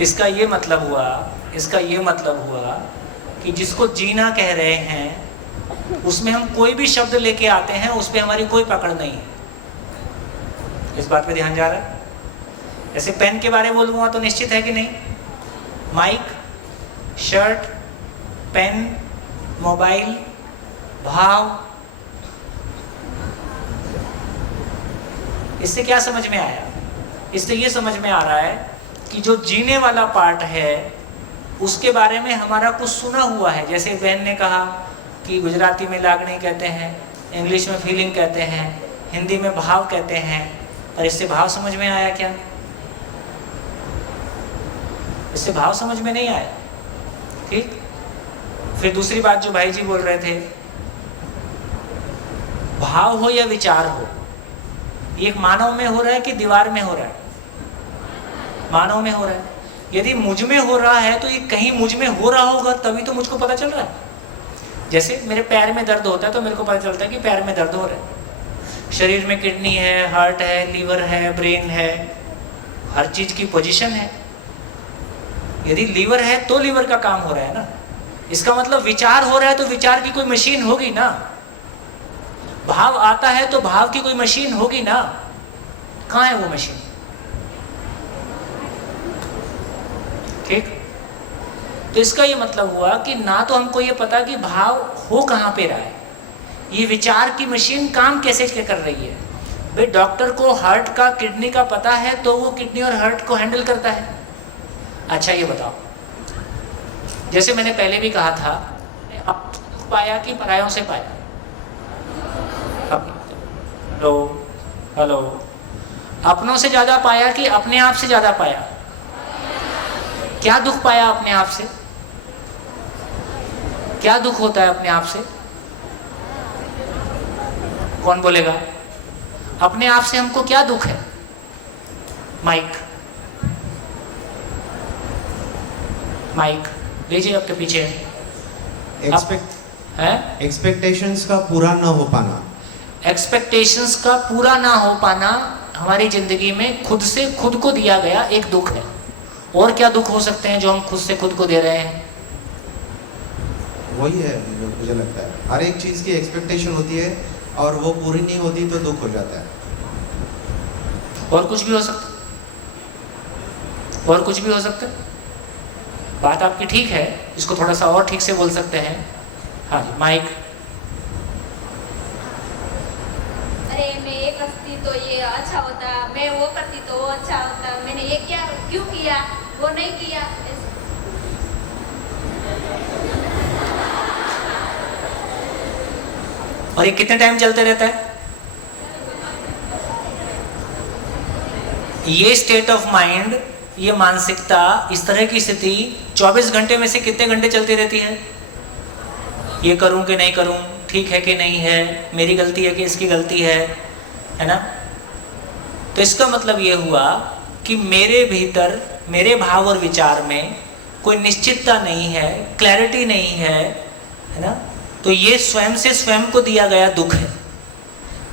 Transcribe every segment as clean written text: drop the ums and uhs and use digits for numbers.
इसका ये मतलब हुआ कि जिसको जीना कह रहे हैं उसमें हम कोई भी शब्द लेके आते हैं, उस पर हमारी कोई पकड़ नहीं है। इस बात पे ध्यान जा रहा है? जैसे पेन के बारे में बोलूँगा तो निश्चित है कि नहीं, माइक, शर्ट, पेन, मोबाइल, भाव, इससे क्या समझ में आया? इससे ये समझ में आ रहा है कि जो जीने वाला पार्ट है उसके बारे में हमारा कुछ सुना हुआ है। जैसे बहन ने कहा कि गुजराती में लागणी कहते हैं, इंग्लिश में फीलिंग कहते हैं, हिंदी में भाव कहते हैं, और इससे भाव समझ में आया क्या? इससे भाव समझ में नहीं आया। ठीक। फिर दूसरी बात जो भाई जी बोल रहे थे, भाव हो या विचार हो, ये एक मानव में हो रहा है कि दीवार में हो रहा है? मानव में हो रहा है। यदि मुझ में हो रहा है तो ये कहीं मुझ में हो रहा होगा, तभी तो मुझको पता चल रहा है। जैसे मेरे पैर में दर्द होता है तो मेरे को पता चलता है कि पैर में दर्द हो रहा है। शरीर में किडनी है, हार्ट है, लीवर है, ब्रेन है, हर चीज की पोजीशन है। यदि लीवर है तो लीवर का काम हो रहा है ना। इसका मतलब विचार हो रहा है तो विचार की कोई मशीन होगी ना। भाव आता है तो भाव की कोई मशीन होगी ना। कहाँ है वो मशीन? ठीक। तो इसका ये मतलब हुआ कि ना तो हमको ये पता कि भाव हो कहाँ पे रहा है, ये विचार की मशीन काम कैसे कर रही है। भाई डॉक्टर को हार्ट का, किडनी का पता है तो वो किडनी और हार्ट को हैंडल करता है। अच्छा ये बताओ, जैसे मैंने पहले भी कहा था, अब पाया कि परायों से पाया? हेलो हेलो, अपनों से ज्यादा पाया कि अपने आप से ज्यादा पाया? क्या दुख पाया अपने आप से? क्या दुख होता है अपने आप से? कौन बोलेगा? अपने आप से हमको क्या दुख है? माइक लीजिए आपके पीछे। एक्सपेक्टेशंस का पूरा ना हो पाना। एक्सपेक्टेशंस का पूरा ना हो पाना हमारी जिंदगी में खुद से खुद को दिया गया एक दुख है। और क्या दुख हो सकते हैं जो हम खुद से खुद को दे रहे हैं? वही है, मुझे लगता है हर एक चीज की एक्सपेक्टेशन होती है और वो पूरी नहीं होती तो दुख हो जाता है। और कुछ भी हो सकता, और कुछ भी हो सकता। बात आपकी ठीक है, इसको थोड़ा सा और ठीक से बोल सकते हैं। हाँ जी, माइक। अरे मैं ये करती तो ये अच्छा होता, मैं वो करती तो वो अच्छा होता, मैंने ये क्या क्यों किया, वो नहीं किया। और ये कितने टाइम चलते रहता है? ये स्टेट ऑफ माइंड, ये मानसिकता, इस तरह की स्थिति 24 घंटे में से कितने घंटे चलती रहती है? ये करूं कि नहीं करूं, ठीक है कि नहीं है, मेरी गलती है कि इसकी गलती है ना। तो इसका मतलब ये हुआ कि मेरे भीतर, मेरे भाव और विचार में कोई निश्चितता नहीं है, क्लैरिटी नहीं है ना। तो ये स्वयं से स्वयं को दिया गया दुख है।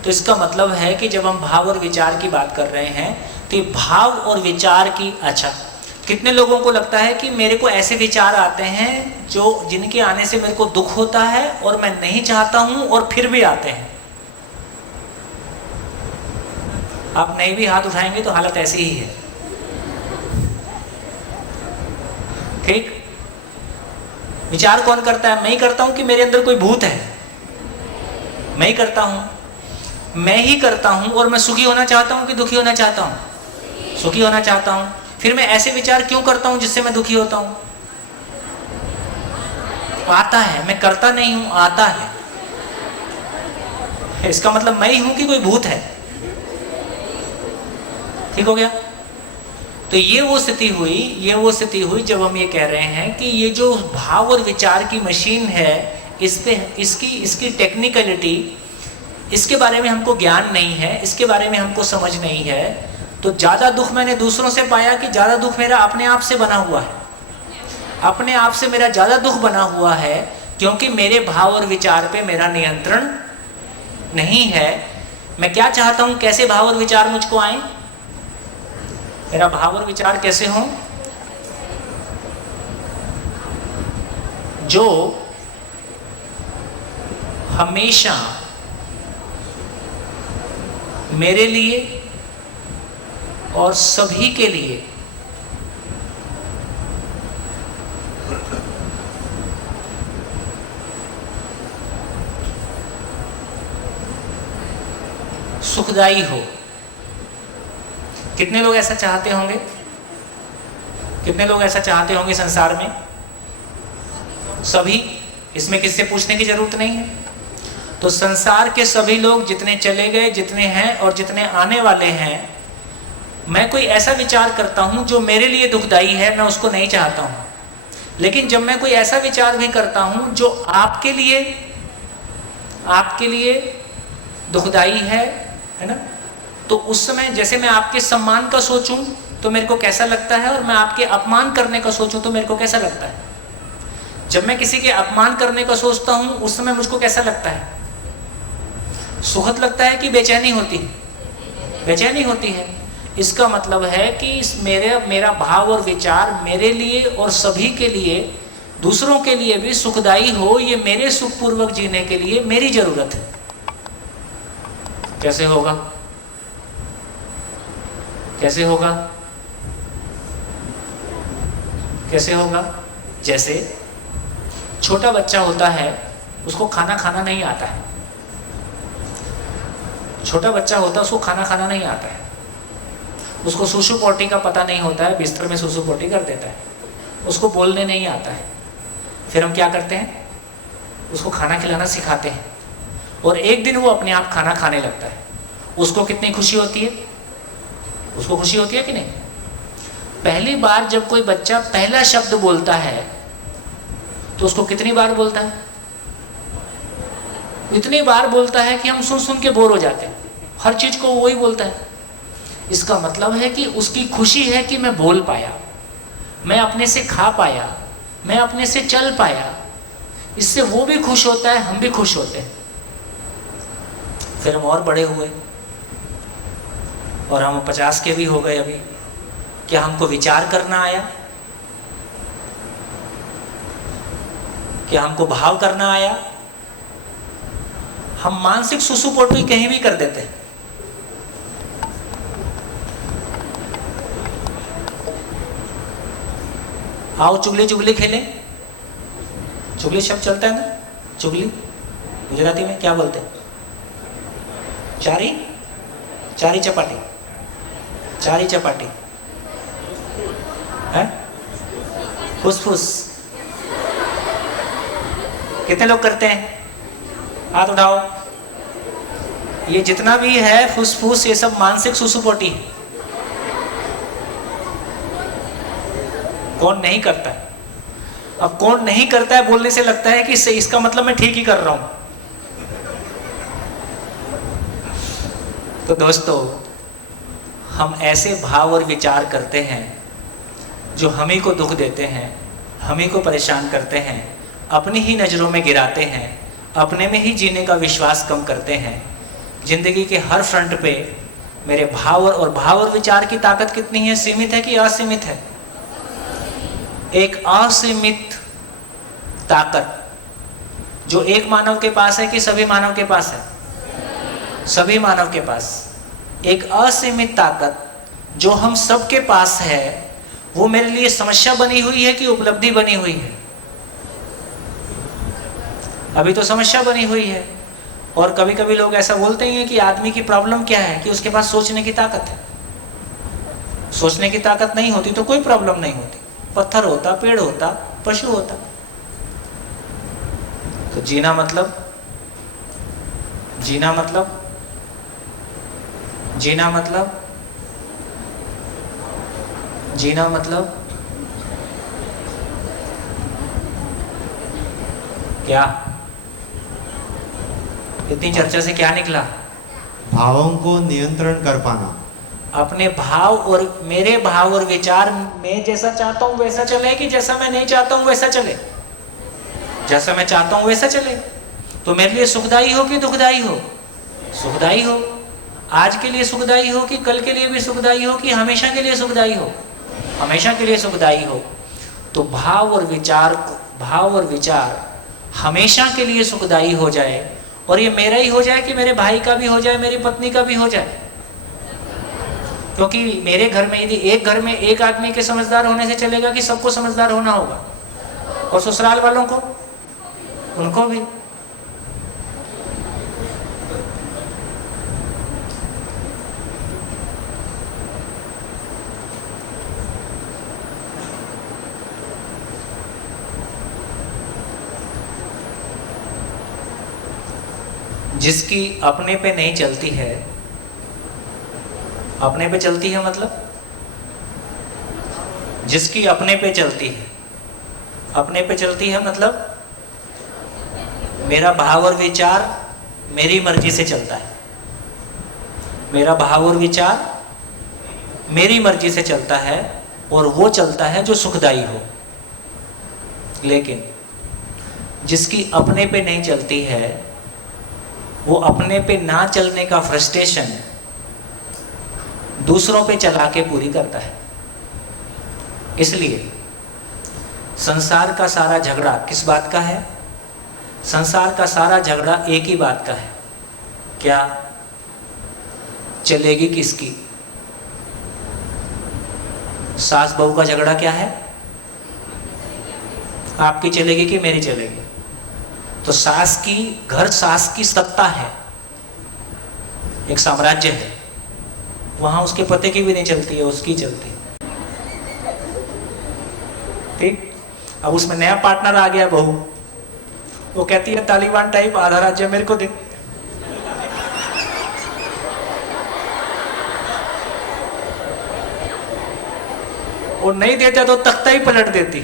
तो इसका मतलब है कि जब हम भाव और विचार की बात कर रहे हैं तो भाव और विचार की, अच्छा कितने लोगों को लगता है कि मेरे को ऐसे विचार आते हैं जो जिनके आने से मेरे को दुख होता है और मैं नहीं चाहता हूं और फिर भी आते हैं? आप नहीं भी हाथ उठाएंगे तो हालत ऐसी ही है। ठीक। विचार कौन करता है? मैं ही करता हूं कि मेरे अंदर कोई भूत है? मैं ही करता हूं, मैं ही करता हूं। और मैं सुखी होना चाहता हूं कि दुखी होना चाहता हूं? सुखी होना चाहता हूं। फिर मैं ऐसे विचार क्यों करता हूं जिससे मैं दुखी होता हूं? आता है, मैं करता नहीं हूं, आता है। इसका मतलब मैं ही हूं कि कोई भूत है? ठीक हो गया। तो ये वो स्थिति हुई जब हम ये कह रहे हैं कि ये जो भाव और विचार की मशीन है, इस पे इसकी टेक्निकलिटी, इसके बारे में हमको ज्ञान नहीं है, इसके बारे में हमको समझ नहीं है। तो ज़्यादा दुख मैंने दूसरों से पाया कि ज़्यादा दुख मेरा अपने आप से बना हुआ है? अपने आप से मेरा ज़्यादा दुख बना हुआ है क्योंकि मेरे भाव और विचार पे मेरा नियंत्रण नहीं है। मैं क्या चाहता हूँ, कैसे भाव और विचार मुझको आए, मेरा भाव और विचार कैसे हों? जो हमेशा मेरे लिए और सभी के लिए सुखदाई हो। कितने लोग ऐसा चाहते होंगे? कितने लोग ऐसा चाहते होंगे संसार में? सभी। इसमें किससे पूछने की जरूरत नहीं है। तो संसार के सभी लोग जितने चले गए, जितने हैं और जितने आने वाले हैं, मैं कोई ऐसा विचार करता हूं जो मेरे लिए दुखदाई है, मैं उसको नहीं चाहता हूं। लेकिन जब मैं कोई ऐसा विचार भी करता हूं जो आपके लिए दुखदाई है ना, तो उस समय जैसे मैं आपके सम्मान का सोचूं तो मेरे को कैसा लगता है, और मैं आपके अपमान करने का सोचूं तो मेरे को कैसा लगता है। जब मैं किसी के अपमान करने का सोचता हूं उस समय मुझको कैसा लगता है? सुखद लगता है कि बेचैनी होती है? बेचैनी होती है। इसका मतलब है कि मेरा भाव और विचार मेरे लिए और सभी के लिए, दूसरों के लिए भी सुखदाई हो, ये मेरे सुखपूर्वक जीने के लिए मेरी जरूरत है। कैसे होगा? कैसे होगा? कैसे होगा? जैसे छोटा बच्चा होता है, उसको खाना खाना नहीं आता है। छोटा बच्चा होता है, उसको खाना खाना नहीं आता है। उसको सुसु पोटी का पता नहीं होता है, बिस्तर में सुसु पोटी कर देता है। उसको बोलने नहीं आता है। फिर हम क्या करते हैं? उसको खाना खिलाना सिखाते हैं, और एक दिन वो अपने आप खाना खाने लगता है। उसको कितनी खुशी होती है? उसको खुशी होती है कि नहीं? पहली बार जब कोई बच्चा पहला शब्द बोलता है तो उसको कितनी बार बोलता है? इतनी बार बोलता है कि हम सुन सुन के बोर हो जाते हैं। हर चीज को वही बोलता है। इसका मतलब है कि उसकी खुशी है कि मैं बोल पाया, मैं अपने से खा पाया, मैं अपने से चल पाया। इससे वो भी खुश होता है, हम भी खुश होते हैं। फिर हम और बड़े हुए और हम 50 के भी हो गए अभी। क्या हमको विचार करना आया? क्या हमको भाव करना आया? हम मानसिक सुसुपोटी कहीं भी कर देते हैं। आओ चुगली चुगली खेलें। चुगली शब्द चलता है ना? चुगली गुजराती में क्या बोलते हैं? चारी चारी चपाटी। चारी चपाटी है? फुसफुस। कितने लोग करते हैं? हाथ उठाओ। ये जितना भी है फुसफुस, ये सब मानसिक सुसुपोटी है। कौन नहीं करता है? अब कौन नहीं करता है बोलने से लगता है कि इसका मतलब मैं ठीक ही कर रहा हूं। तो दोस्तों, हम ऐसे भाव और विचार करते हैं जो हम ही को दुख देते हैं, हम ही को परेशान करते हैं, अपनी ही नज़रों में गिराते हैं, अपने में ही जीने का विश्वास कम करते हैं। जिंदगी के हर फ्रंट पे मेरे भाव और विचार की ताकत कितनी है? सीमित है कि असीमित है? एक असीमित ताकत जो एक मानव के पास है कि सभी मानव के पास है? सभी मानव के पास। एक असीमित ताकत जो हम सबके पास है, वो मेरे लिए समस्या बनी हुई है कि उपलब्धि बनी हुई है? अभी तो समस्या बनी हुई है। और कभी कभी लोग ऐसा बोलते हैं कि आदमी की प्रॉब्लम क्या है कि उसके पास सोचने की ताकत है। सोचने की ताकत नहीं होती तो कोई प्रॉब्लम नहीं होती। पत्थर होता, पेड़ होता, पशु होता। तो जीना मतलब क्या? इतनी चर्चा से क्या निकला? भावों को नियंत्रण कर पाना। अपने भाव और मेरे भाव और विचार मैं जैसा चाहता हूं वैसा चले कि जैसा मैं नहीं चाहता हूं वैसा चले? जैसा मैं चाहता हूं वैसा चले। तो मेरे लिए सुखदाई हो कि दुखदाई हो? सुखदाई हो। आज के लिए सुखदाई हो कि कल के लिए भी सुखदाई हो कि हमेशा के लिए सुखदाई हो? हमेशा के लिए सुखदाई हो। तो भाव और विचार भाव और विचार हमेशा के लिए सुखदायी हो जाए, और ये मेरा ही हो जाए कि मेरे भाई का भी हो जाए, मेरी पत्नी का भी हो जाए। क्योंकि मेरे घर में यदि एक घर में एक आदमी के समझदार होने से चलेगा कि सबको समझदार होना होगा, और ससुराल वालों को, उनको भी। जिसकी अपने पे नहीं चलती है, अपने पे चलती है मतलब जिसकी अपने पे चलती है, अपने पे चलती है मतलब मेरा भाव और विचार मेरी मर्जी से चलता है, मेरा भाव और विचार मेरी मर्जी से चलता है, और वो चलता है जो सुखदायी हो। लेकिन जिसकी अपने पे नहीं चलती है, वो अपने पे ना चलने का फ्रस्ट्रेशन दूसरों पे चला के पूरी करता है। इसलिए संसार का सारा झगड़ा किस बात का है? संसार का सारा झगड़ा एक ही बात का है, क्या? चलेगी किसकी? सास बहू का झगड़ा क्या है? आपकी चलेगी कि मेरी चलेगी? तो सास की, घर सास की सत्ता है, एक साम्राज्य है, वहां उसके पति की भी नहीं चलती है, उसकी चलती है। ठीक। अब उसमें नया पार्टनर आ गया, बहू, वो कहती है तालिबान टाइप आधा राज्य मेरे को दे। वो नहीं देता तो तख्ता ही पलट देती।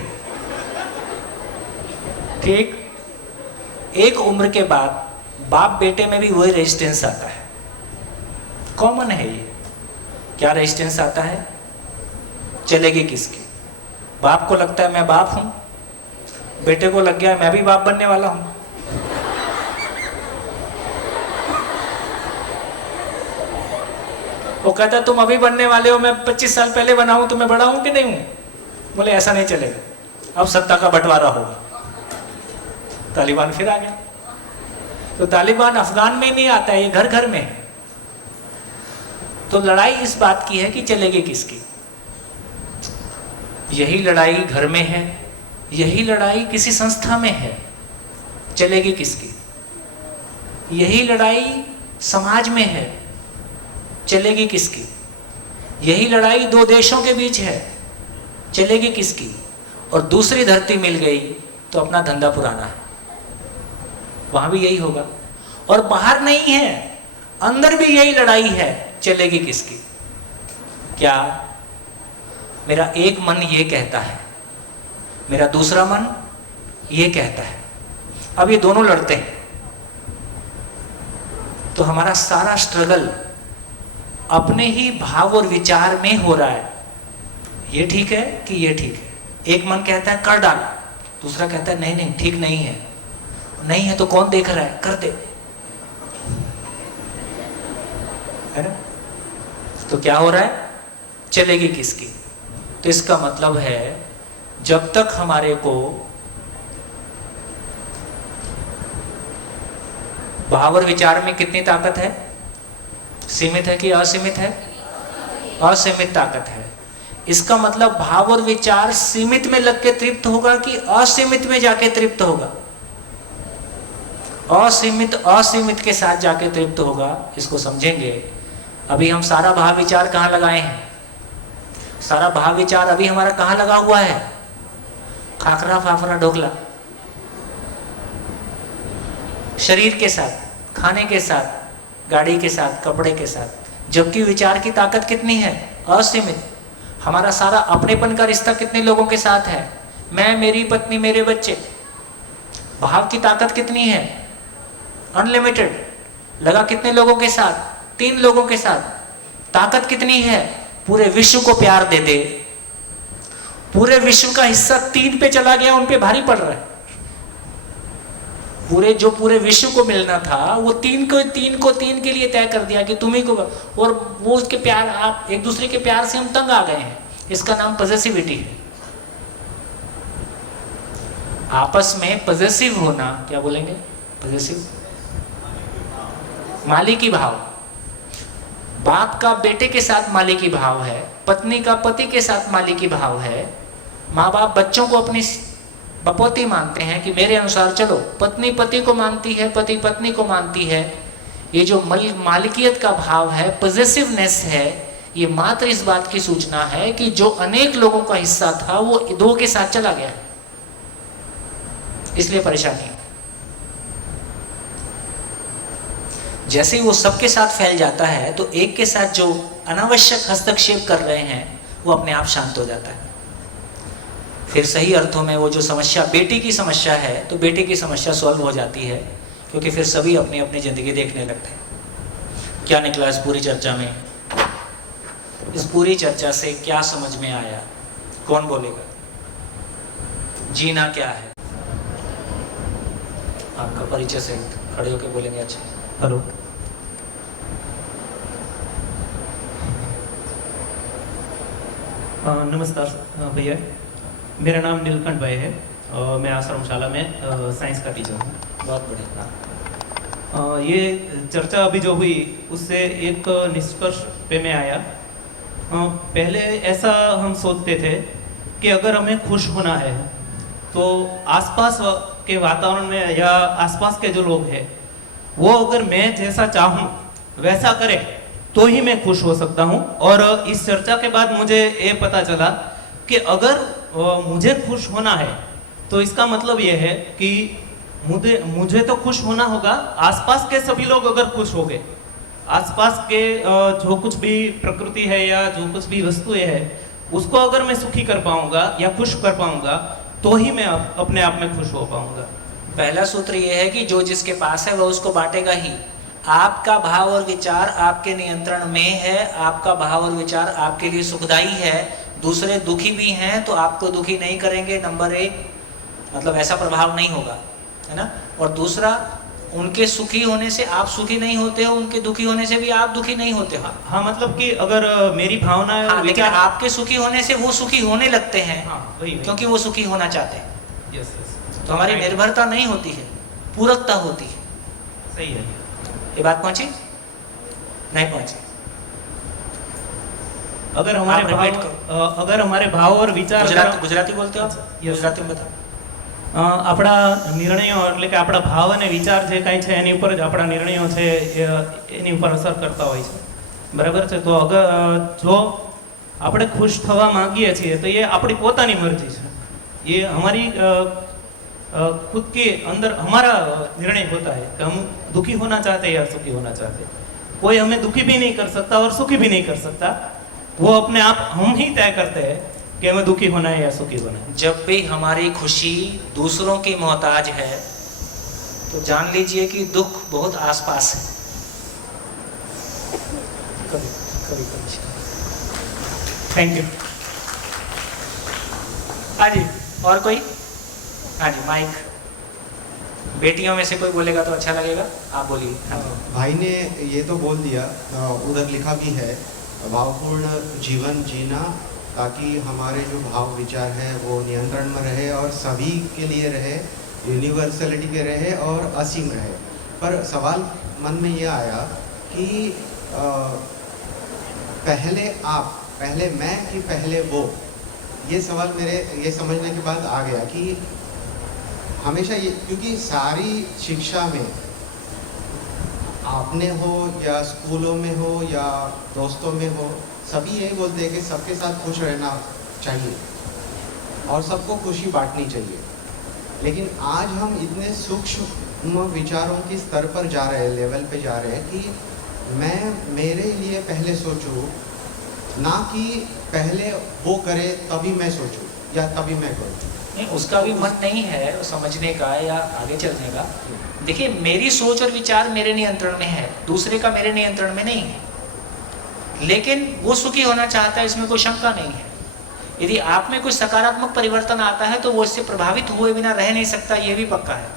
ठीक। एक उम्र के बाद बाप बेटे में भी वही रेजिस्टेंस आता है, कॉमन है ये। क्या रेजिस्टेंस आता है? चलेगी किसकी? बाप को लगता है मैं बाप हूं, बेटे को लग गया मैं भी बाप बनने वाला हूं। वो कहता है तुम अभी बनने वाले हो, मैं 25 साल पहले बना हूं, तो मैं बड़ा हूं कि नहीं हूं? बोले ऐसा नहीं चलेगा, अब सत्ता का बंटवारा होगा। तालिबान फिर आ गया। तो तालिबान अफगान में नहीं आता है, ये घर घर में है। तो लड़ाई इस बात की है कि चलेगी किसकी। यही लड़ाई घर में है, यही लड़ाई किसी संस्था में है, चलेगी किसकी। यही लड़ाई समाज में है, चलेगी किसकी। यही लड़ाई दो देशों के बीच है, चलेगी किसकी। और दूसरी धरती मिल गई तो अपना धंधा पुराना है, वहां भी यही होगा। और बाहर नहीं है, अंदर भी यही लड़ाई है, चलेगी किसकी। क्या? मेरा एक मन ये कहता है, मेरा दूसरा मन ये कहता है। अब ये दोनों लड़ते हैं, तो हमारा सारा स्ट्रगल अपने ही भाव और विचार में हो रहा है। ये ठीक है कि ये ठीक है। एक मन कहता है कर डाल, दूसरा कहता है नहीं नहीं ठीक नहीं है। नहीं है तो कौन देख रहा है, कर दे, है ना। तो क्या हो रहा है? चलेगी किसकी। तो इसका मतलब है जब तक हमारे को भाव और विचार में कितनी ताकत है? सीमित है कि असीमित है? असीमित ताकत है। इसका मतलब भाव और विचार सीमित में लग के तृप्त होगा कि असीमित में जाके तृप्त होगा? असीमित असीमित के साथ जाके तृप्त होगा। इसको समझेंगे। अभी हम सारा भाव विचार कहाँ लगाए हैं? सारा भाव विचार अभी हमारा कहाँ लगा हुआ है? खाखरा फाफरा ढोकला, शरीर के साथ, खाने के साथ, गाड़ी के साथ, कपड़े के साथ। जबकि विचार की ताकत कितनी है? असीमित। हमारा सारा अपनेपन का रिश्ता कितने लोगों के साथ है? मैं, मेरी पत्नी, मेरे बच्चे। भाव की ताकत कितनी है? अनलिमिटेड। लगा कितने लोगों के साथ? 3 लोगों के साथ। ताकत कितनी है? पूरे विश्व को प्यार दे दे। पूरे विश्व का हिस्सा 3 पे चला गया, उन पे भारी पड़ रहा है। पूरे विश्व को मिलना था वो 3 के लिए तय कर दिया कि तुम्ही को, और वो उसके प्यार, आप एक दूसरे के प्यार से हम तंग आ गए हैं। इसका नाम पॉसेसिविटी है। आपस में पॉजेसिव होना, क्या बोलेंगे? पॉजेसिव, मालिकी भाव। बाप का बेटे के साथ मालिकी भाव है, पत्नी का पति के साथ मालिकी भाव है। माँ बाप बच्चों को अपनी बपौती मानते हैं कि मेरे अनुसार चलो, पत्नी पति को मानती है, पति पत्नी को मानती है। ये जो मालिकियत का भाव है, पॉजेसिवनेस है, ये मात्र इस बात की सूचना है कि जो अनेक लोगों का हिस्सा था वो दो के साथ चला गया, इसलिए परेशानी है। जैसे ही वो सबके साथ फैल जाता है तो एक के साथ जो अनावश्यक हस्तक्षेप कर रहे हैं वो अपने आप शांत हो जाता है। फिर सही अर्थों में वो जो समस्या बेटी की समस्या है, तो बेटी की समस्या सॉल्व हो जाती है, क्योंकि फिर सभी अपनी अपनी ज़िंदगी देखने लगते हैं। क्या निकला इस पूरी चर्चा में? इस पूरी चर्चा से क्या समझ में आया? कौन बोलेगा? जीना क्या है? आपका परिचय से खड़े होकर बोलेंगे। अच्छा, हेलो, नमस्कार भैया, मेरा नाम नीलकंठ भाई है और मैं आश्रमशाला में साइंस का टीचर हूँ। बहुत बढ़िया। ये चर्चा अभी जो हुई उससे एक निष्कर्ष पे मैं आया। पहले ऐसा हम सोचते थे कि अगर हमें खुश होना है तो आसपास के वातावरण में या आसपास के जो लोग हैं वो अगर मैं जैसा चाहूँ वैसा करे तो ही मैं खुश हो सकता हूँ। और इस चर्चा के बाद मुझे ये पता चला कि अगर मुझे खुश होना है तो इसका मतलब ये है कि मुझे तो खुश होना होगा, आसपास के सभी लोग अगर खुश हो गए, आसपास के जो कुछ भी प्रकृति है या जो कुछ भी वस्तुएं है उसको अगर मैं सुखी कर पाऊंगा या खुश कर पाऊंगा तो ही मैं अपने आप में खुश हो पाऊंगा। पहला सूत्र यह है कि जो जिसके पास है वह उसको बांटेगा ही। आपका भाव और विचार आपके नियंत्रण में है, आपका भाव और विचार आपके लिए सुखदायी है। दूसरे दुखी भी हैं तो आपको दुखी नहीं करेंगे, नंबर एक, मतलब ऐसा प्रभाव नहीं होगा, है ना। और दूसरा, उनके सुखी होने से आप सुखी नहीं होते हो, उनके दुखी होने से भी आप दुखी नहीं होते हो। हाँ, मतलब कि अगर मेरी भावना है, हाँ, लेकिन आपके सुखी होने से वो सुखी होने लगते हैं। हाँ, वही। क्योंकि वो सुखी होना चाहते हैं। यस। तो हमारी निर्भरता नहीं होती है, पूरकता होती है। सही है। ये बात पहुंची? नहीं पहुंची? अगर हमारे भाव और विचार गुजराती बोलते हो? Yes. गुजराती में बताओ। આપણા નિર્ણયો એટલે કે આપણા ભાવ અને વિચાર જે કાંઈ છે એની ઉપર જ આપણા નિર્ણયો છે એની ઉપર અસર કરતા હોય છે, બરાબર છે। તો અગર જો આપણે ખુશ થવા માંગીએ છીએ તો એ આપણી પોતાની મરજી છે, ये हमारी खुद के अंदर हमारा निर्णय होता है कि हम दुखी होना चाहते हैं या सुखी होना चाहते हैं। कोई हमें दुखी भी नहीं कर सकता और सुखी भी नहीं कर सकता, वो अपने आप हम ही तय करते हैं कि हमें दुखी होना है या सुखी होना है। जब भी हमारी खुशी दूसरों की मोहताज है तो जान लीजिए कि दुख बहुत आसपास है। Thank you. हाँ जी, और कोई? हाँ जी, माइक। बेटियों में से कोई बोलेगा तो अच्छा लगेगा, आप बोलिए। भाई ने ये तो बोल दिया, उधर लिखा भी है, भावपूर्ण जीवन जीना ताकि हमारे जो भाव विचार है वो नियंत्रण में रहे और सभी के लिए रहे, यूनिवर्सलिटी के रहे और असीम रहे। पर सवाल मन में ये आया कि पहले आप, पहले मैं कि पहले वो, ये सवाल मेरे ये समझने के बाद आ गया कि हमेशा ये, क्योंकि सारी शिक्षा में आपने हो या स्कूलों में हो या दोस्तों में हो, सभी यही बोलते हैं कि सबके साथ खुश रहना चाहिए और सबको खुशी बांटनी चाहिए। लेकिन आज हम इतने सूक्ष्म विचारों के स्तर पर जा रहे हैं, लेवल पे जा रहे हैं कि मैं मेरे लिए पहले सोचूं, ना कि पहले वो करे तभी मैं सोचूं या तभी मैं करूं। नहीं, उसका भी मन नहीं है समझने का या आगे चलने का। देखिए, मेरी सोच और विचार मेरे नियंत्रण में है, दूसरे का मेरे नियंत्रण में नहीं है। लेकिन वो सुखी होना चाहता है, इसमें कोई शंका नहीं है। यदि आप में कोई सकारात्मक परिवर्तन आता है तो वो इससे प्रभावित हुए बिना रह नहीं सकता, ये भी पक्का है।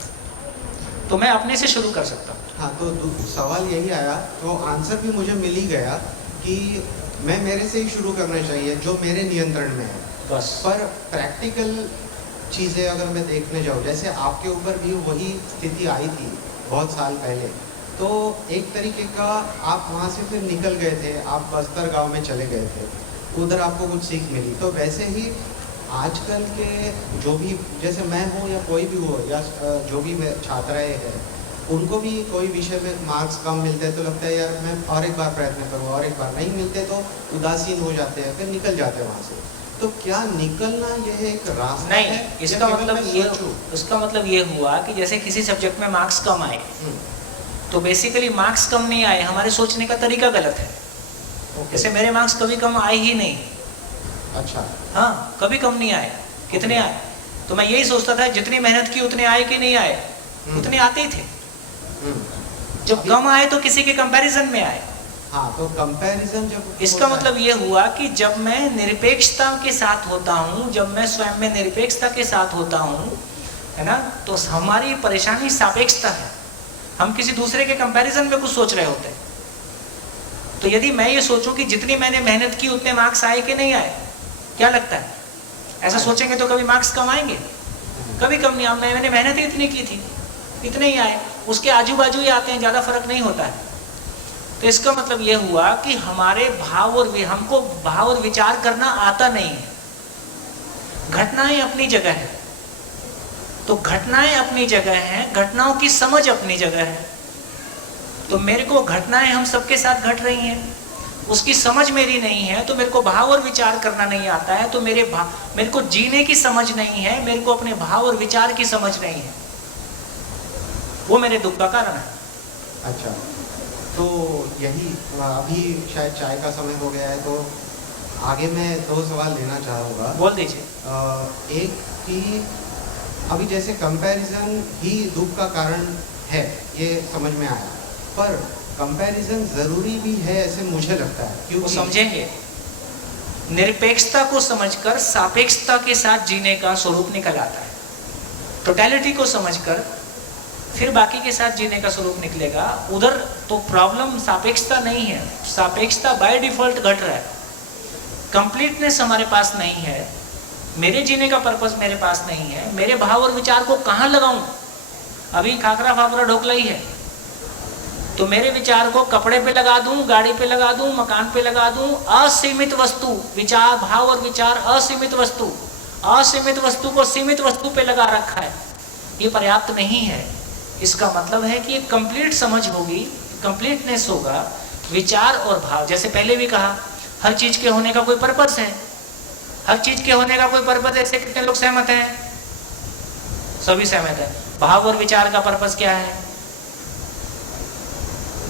तो मैं अपने से शुरू कर सकता हूँ। हाँ, तो सवाल यही आया, तो आंसर भी मुझे मिल ही गया कि मैं मेरे से ही शुरू करना चाहिए जो मेरे नियंत्रण में है। बस। पर प्रैक्टिकल चीज़ें अगर मैं देखने जाऊँ, जैसे आपके ऊपर भी वही स्थिति आई थी बहुत साल पहले, तो एक तरीके का आप वहाँ से फिर निकल गए थे, आप बस्तर गांव में चले गए थे, उधर आपको कुछ सीख मिली। तो वैसे ही आजकल के जो भी, जैसे मैं हूँ या कोई भी हो, या जो भी छात्राएँ हैं, उनको भी कोई विषय में मार्क्स कम मिलते हैं तो लगता है यार मैं और एक बार प्रयत्न करूँ, और एक बार नहीं मिलते तो उदासीन हो जाते हैं, फिर निकल जाते हैं वहाँ से। तो क्या निकलना यह एक रास्ता है? नहीं, इसका मतलब ये हुआ कि जैसे किसी सब्जेक्ट में मार्क्स कम आए, तो बेसिकली मार्क्स कम नहीं आए, हमारे सोचने का तरीका गलत है। जैसे मेरे मार्क्स कभी कम आए ही नहीं। अच्छा। हाँ, कभी कम नहीं आए। कितने आए? तो मैं यही सोचता था जितनी मेहनत की उतने आए कि नहीं आए, उतने आते ही थे। जब कम आए तो किसी के कंपैरिजन में आए। हाँ, तो कंपैरिजन जब इसका मतलब ये हुआ कि जब मैं निरपेक्षता के साथ होता हूँ, जब मैं स्वयं में निरपेक्षता के साथ होता हूँ, है ना, तो हमारी परेशानी सापेक्षता है। हम किसी दूसरे के कंपैरिजन में कुछ सोच रहे होते हैं। तो यदि मैं ये सोचूं कि जितनी मैंने मेहनत की उतने मार्क्स आए कि नहीं आए, क्या लगता है? ऐसा सोचेंगे तो कभी मार्क्स कम आएंगे? कभी कम नहीं। मैंने मेहनत ही इतनी की थी, इतने ही आए। उसके आजू बाजू ही आते हैं, ज़्यादा फर्क नहीं होता है। तो इसका मतलब ये हुआ कि हमारे हमको भाव और विचार करना आता नहीं है। घटनाएं अपनी जगह है, तो घटनाएं अपनी जगह हैं, घटनाओं की समझ अपनी जगह है। तो मेरे को घटनाएं हम सबके साथ घट रही हैं, उसकी समझ मेरी नहीं है, तो मेरे को भाव और विचार करना नहीं आता है। तो मेरे को जीने की समझ नहीं है, मेरे को अपने भाव और विचार की समझ नहीं है। वो मेरे दुख का कारण है। अच्छा, तो यही अभी शायद चाय का समय हो गया है, तो आगे मैं 2 सवाल लेना चाहूँगा। बोल दीजिए। एक कि अभी जैसे कंपैरिजन ही दुख का कारण है, ये समझ में आया, पर कंपैरिजन ज़रूरी भी है ऐसे मुझे लगता है। क्यों? वो समझेंगे, निरपेक्षता को समझकर सापेक्षता के साथ जीने का स्वरूप निकल आता है। टोटलिटी को समझकर फिर बाकी के साथ जीने का स्वरूप निकलेगा। उधर तो प्रॉब्लम सापेक्षता नहीं है, सापेक्षता बाय डिफॉल्ट घट रहा है। कंप्लीटनेस हमारे पास नहीं है, मेरे जीने का पर्पस मेरे पास नहीं है। मेरे भाव और विचार को कहाँ लगाऊं? अभी खाकरा फाफरा ढोकला ही है, तो मेरे विचार को कपड़े पे लगा दूं, गाड़ी पे लगा दूं, मकान पे लगा दूं। असीमित वस्तु, विचार, भाव और विचार असीमित वस्तु, असीमित वस्तु को सीमित वस्तु पे लगा रखा है, ये पर्याप्त नहीं है। इसका मतलब है कि एक कंप्लीट समझ होगी, कंप्लीटनेस होगा। विचार और भाव, जैसे पहले भी कहा, हर चीज के होने का कोई पर्पस है, हर चीज के होने का कोई पर्पस है। कितने लोग सहमत हैं? सभी सहमत हैं। भाव और विचार का पर्पस क्या है?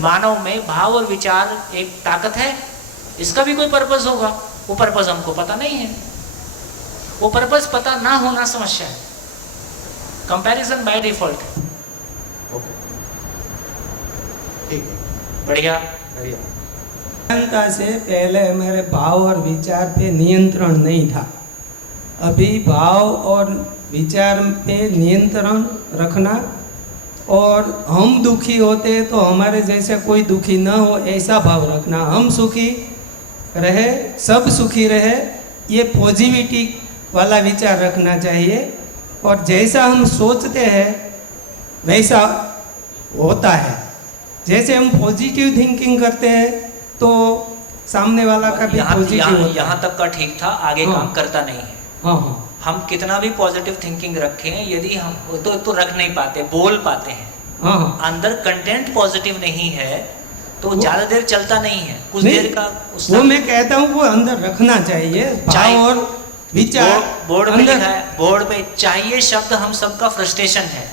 मानव में भाव और विचार एक ताकत है, इसका भी कोई पर्पस होगा। वो पर्पस हमको पता नहीं है, वो पर्पस पता ना होना समस्या है। कंपैरिजन बाय डिफॉल्ट है। ओके, ठीक है, बढ़िया बढ़िया। जनता से पहले हमारे भाव और विचार पे नियंत्रण नहीं था। अभी भाव और विचार पे नियंत्रण रखना, और हम दुखी होते तो हमारे जैसे कोई दुखी न हो ऐसा भाव रखना। हम सुखी रहे, सब सुखी रहे, ये पॉजिटिविटी वाला विचार रखना चाहिए। और जैसा हम सोचते हैं वैसा होता है। जैसे हम पॉजिटिव थिंकिंग करते हैं तो सामने वाला का भी पॉजिटिव होता है। यहाँ तक का ठीक था, आगे हाँ। काम करता नहीं है। हाँ हाँ, हम कितना भी पॉजिटिव थिंकिंग रखें, यदि हम तो रख नहीं पाते, बोल पाते हैं, हाँ हाँ, अंदर कंटेंट पॉजिटिव नहीं है तो ज्यादा देर चलता नहीं है। कुछ नहीं, देर का वो मैं कहता हूँ वो अंदर रखना चाहिए, भाव और विचार। बोर्ड पे अंदर लिखा है, बोर्ड पे चाहिए शब्द हम सबका फ्रस्ट्रेशन है।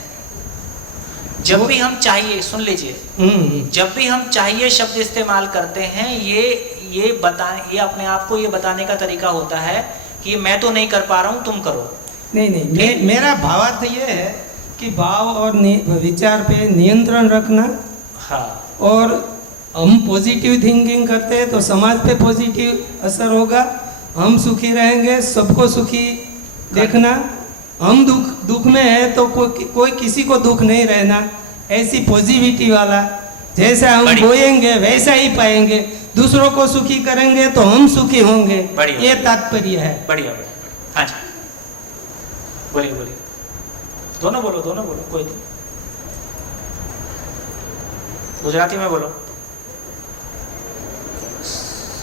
जब भी हम चाहिए, सुन लीजिए, जब भी हम चाहिए शब्द इस्तेमाल करते हैं, ये अपने आप को ये बताने का तरीका होता है कि मैं तो नहीं कर पा रहा हूं, तुम करो। नहीं, मेरा भावार्थ ये है कि भाव और विचार पे नियंत्रण रखना। हाँ, और हम पॉजिटिव थिंकिंग करते हैं तो समाज पे पॉजिटिव असर होगा, हम सुखी रहेंगे, सबको सुखी देखना। हम दुख में है तो कोई किसी को दुख नहीं रहना, ऐसी पॉजिटिविटी वाला। जैसा हम बोएंगे वैसा ही पाएंगे, दूसरों को सुखी करेंगे तो हम सुखी होंगे, ये तात्पर्य है। बढ़िया। हाँ जी, बोलिए बोलिए, दोनों बोलो कोई नहीं। गुजराती में बोलो,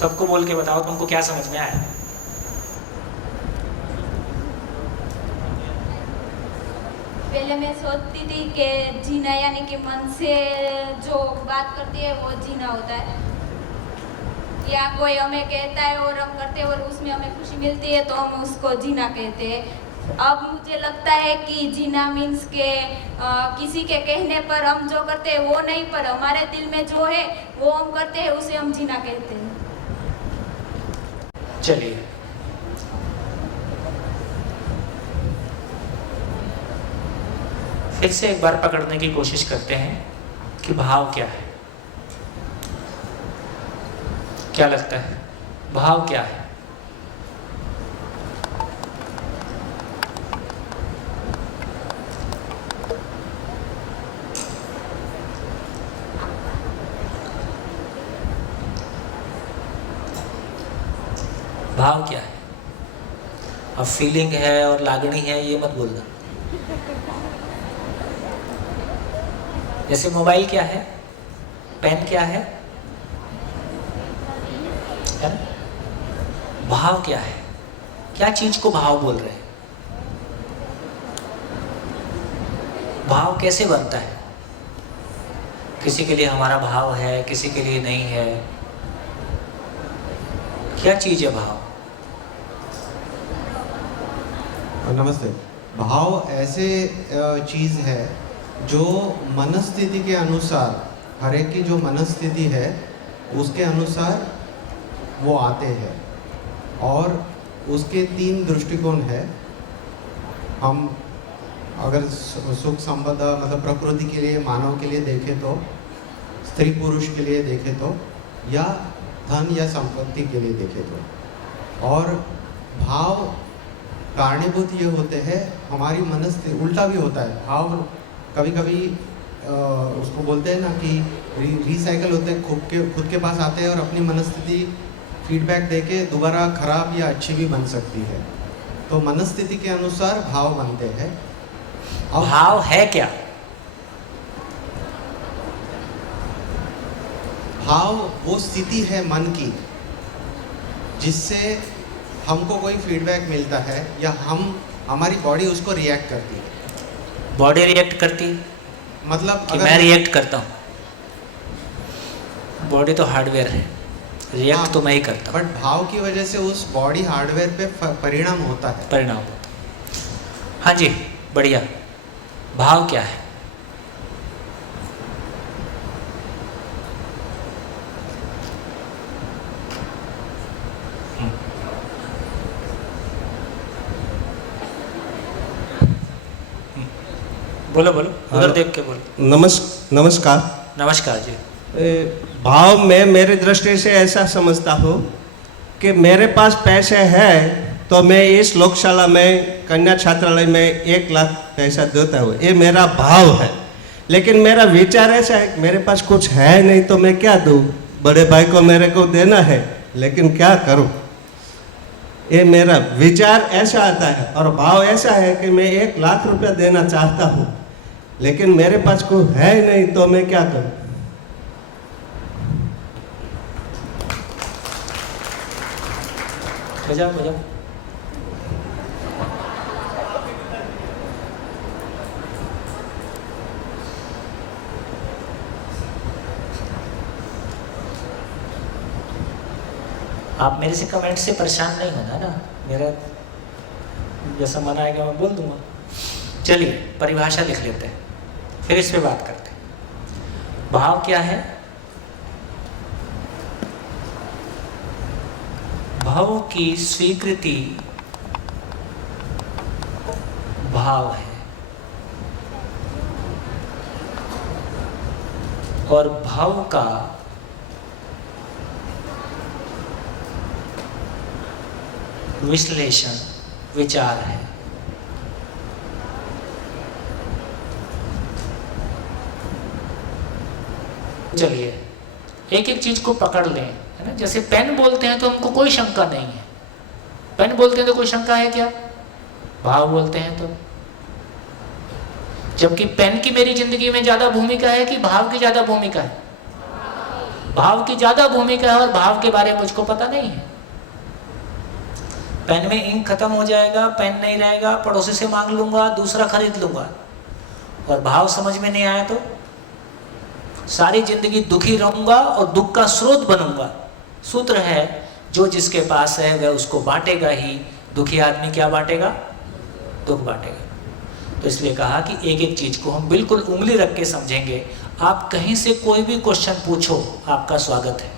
सबको बोल के बताओ तुमको क्या समझ में आया। पहले मैं सोचती थी कि जीना यानी कि मन से जो बात करती है वो जीना होता है, या कोई हमें कहता है और हम करते हैं और उसमें हमें खुशी मिलती है तो हम उसको जीना कहते हैं। अब मुझे लगता है कि जीना मीन्स के किसी के कहने पर हम जो करते हैं वो नहीं, पर हमारे दिल में जो है वो हम करते हैं, उसे हम जीना कहते हैं। चलिए, फिर से एक बार पकड़ने की कोशिश करते हैं कि भाव क्या है। क्या लगता है, भाव क्या है? भाव क्या है? अब फीलिंग है और लागणी है ये मत बोलना। जैसे मोबाइल क्या है, पेन क्या है ना? भाव क्या है? क्या चीज को भाव बोल रहे हैं? भाव कैसे बनता है? किसी के लिए हमारा भाव है, किसी के लिए नहीं है। क्या चीज है भाव? नमस्ते। भाव ऐसे चीज़ है जो मनस्थिति के अनुसार, हर एक की जो मनस्थिति है उसके अनुसार वो आते हैं, और उसके 3 दृष्टिकोण है। हम अगर सुख संपदा मतलब प्रकृति के लिए, मानव के लिए देखें तो, स्त्री पुरुष के लिए देखें तो, या धन या संपत्ति के लिए देखें तो। और भाव कारणीभूत ये होते हैं हमारी मनस्थिति। उल्टा भी होता है, भाव कभी कभी उसको बोलते हैं ना कि रिसाइकल होते हैं, खुद के पास आते हैं और अपनी मनस्थिति फीडबैक देके दोबारा खराब या अच्छी भी बन सकती है। तो मनस्थिति के अनुसार भाव बनते हैं। अब भाव है क्या? भाव वो स्थिति है मन की जिससे हमको कोई फीडबैक मिलता है, या हमारी बॉडी उसको रिएक्ट करती है। बॉडी रिएक्ट करती है मतलब कि मैं रिएक्ट करता हूँ? बॉडी तो हार्डवेयर है, रिएक्ट तो मैं ही करता हूँ। बट भाव की वजह से उस बॉडी हार्डवेयर पे परिणाम होता है। परिणाम होता है। हाँ जी, बढ़िया। भाव क्या है? बोलो बोलो, उधर देख के बोलो। नमस्कार। नमस्कार जी। भाव में मेरी दृष्टि से ऐसा समझता हूँ कि मेरे पास पैसे हैं तो मैं इस लोकशाला में, कन्या छात्रालय में 1 लाख पैसा देता हूँ, ये मेरा भाव है। लेकिन मेरा विचार ऐसा है कि मेरे पास कुछ है नहीं तो मैं क्या दूँ, बड़े भाई को मेरे को देना है, लेकिन क्या करूँ, ये मेरा विचार ऐसा आता है। और भाव ऐसा है कि मैं 1 लाख रुपया देना चाहता हूँ, लेकिन मेरे पास कोई है नहीं तो मैं क्या करूँ। बजाओ बजाओ। आप मेरे से कमेंट से परेशान नहीं होना ना, मेरा जैसा मन आएगा मैं बोल दूंगा। चलिए परिभाषा लिख लेते हैं, फिर इस पे बात करते हैं। भाव क्या है? भाव की स्वीकृति भाव है, और भाव का विश्लेषण विचार है। चलिए एक एक चीज को पकड़ लें, है ना। जैसे पेन बोलते हैं तो हमको कोई शंका नहीं है। पेन बोलते हैं तो कोई शंका है क्या? भाव बोलते हैं तो। जबकि पेन की मेरी जिंदगी में ज्यादा भूमिका है कि भाव की ज्यादा भूमिका है? भाव की ज्यादा भूमिका है, और भाव के बारे में मुझको पता नहीं है। पेन में इंक खत्म हो जाएगा, पेन नहीं रहेगा, पड़ोसी से मांग लूंगा, दूसरा खरीद लूंगा, और भाव समझ में नहीं आया तो सारी जिंदगी दुखी रहूंगा और दुख का स्रोत बनूंगा। सूत्र है, जो जिसके पास है वह उसको बांटेगा ही। दुखी आदमी क्या बांटेगा? दुख बांटेगा। तो इसलिए कहा कि एक एक चीज को हम बिल्कुल उंगली रख के समझेंगे। आप कहीं से कोई भी क्वेश्चन पूछो, आपका स्वागत है।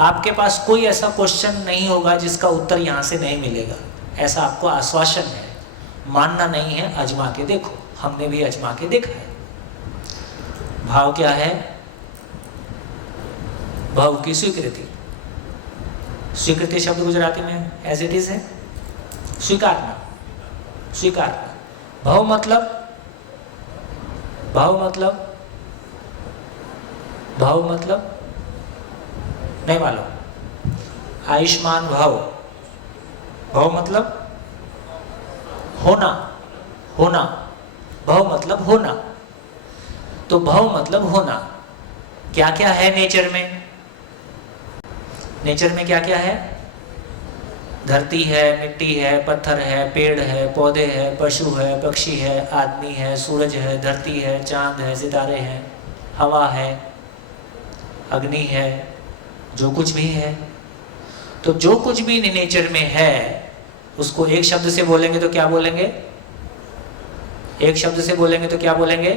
आपके पास कोई ऐसा क्वेश्चन नहीं होगा जिसका उत्तर यहाँ से नहीं मिलेगा, ऐसा आपको आश्वासन है। मानना नहीं है, आजमा के देखो। हमने भी आजमा के देखा है। भाव क्या है? भाव की स्वीकृति। स्वीकृति शब्द गुजराती में एज इट इज है स्वीकारना, स्वीकारना। भाव मतलब, भाव मतलब, भाव मतलब नहीं मालूम। आयुष्मान भाव, भाव मतलब होना, होना। भाव मतलब होना, तो भाव मतलब होना। क्या क्या है नेचर में? नेचर में क्या क्या है? धरती है, मिट्टी है, पत्थर है, पेड़ है, पौधे है, पशु है, पक्षी है, आदमी है, सूरज है, धरती है, चांद है, सितारे हैं, हवा है, अग्नि है, जो कुछ भी है। तो जो कुछ भी नेचर में है उसको एक शब्द से बोलेंगे तो क्या बोलेंगे? एक शब्द से बोलेंगे तो क्या बोलेंगे?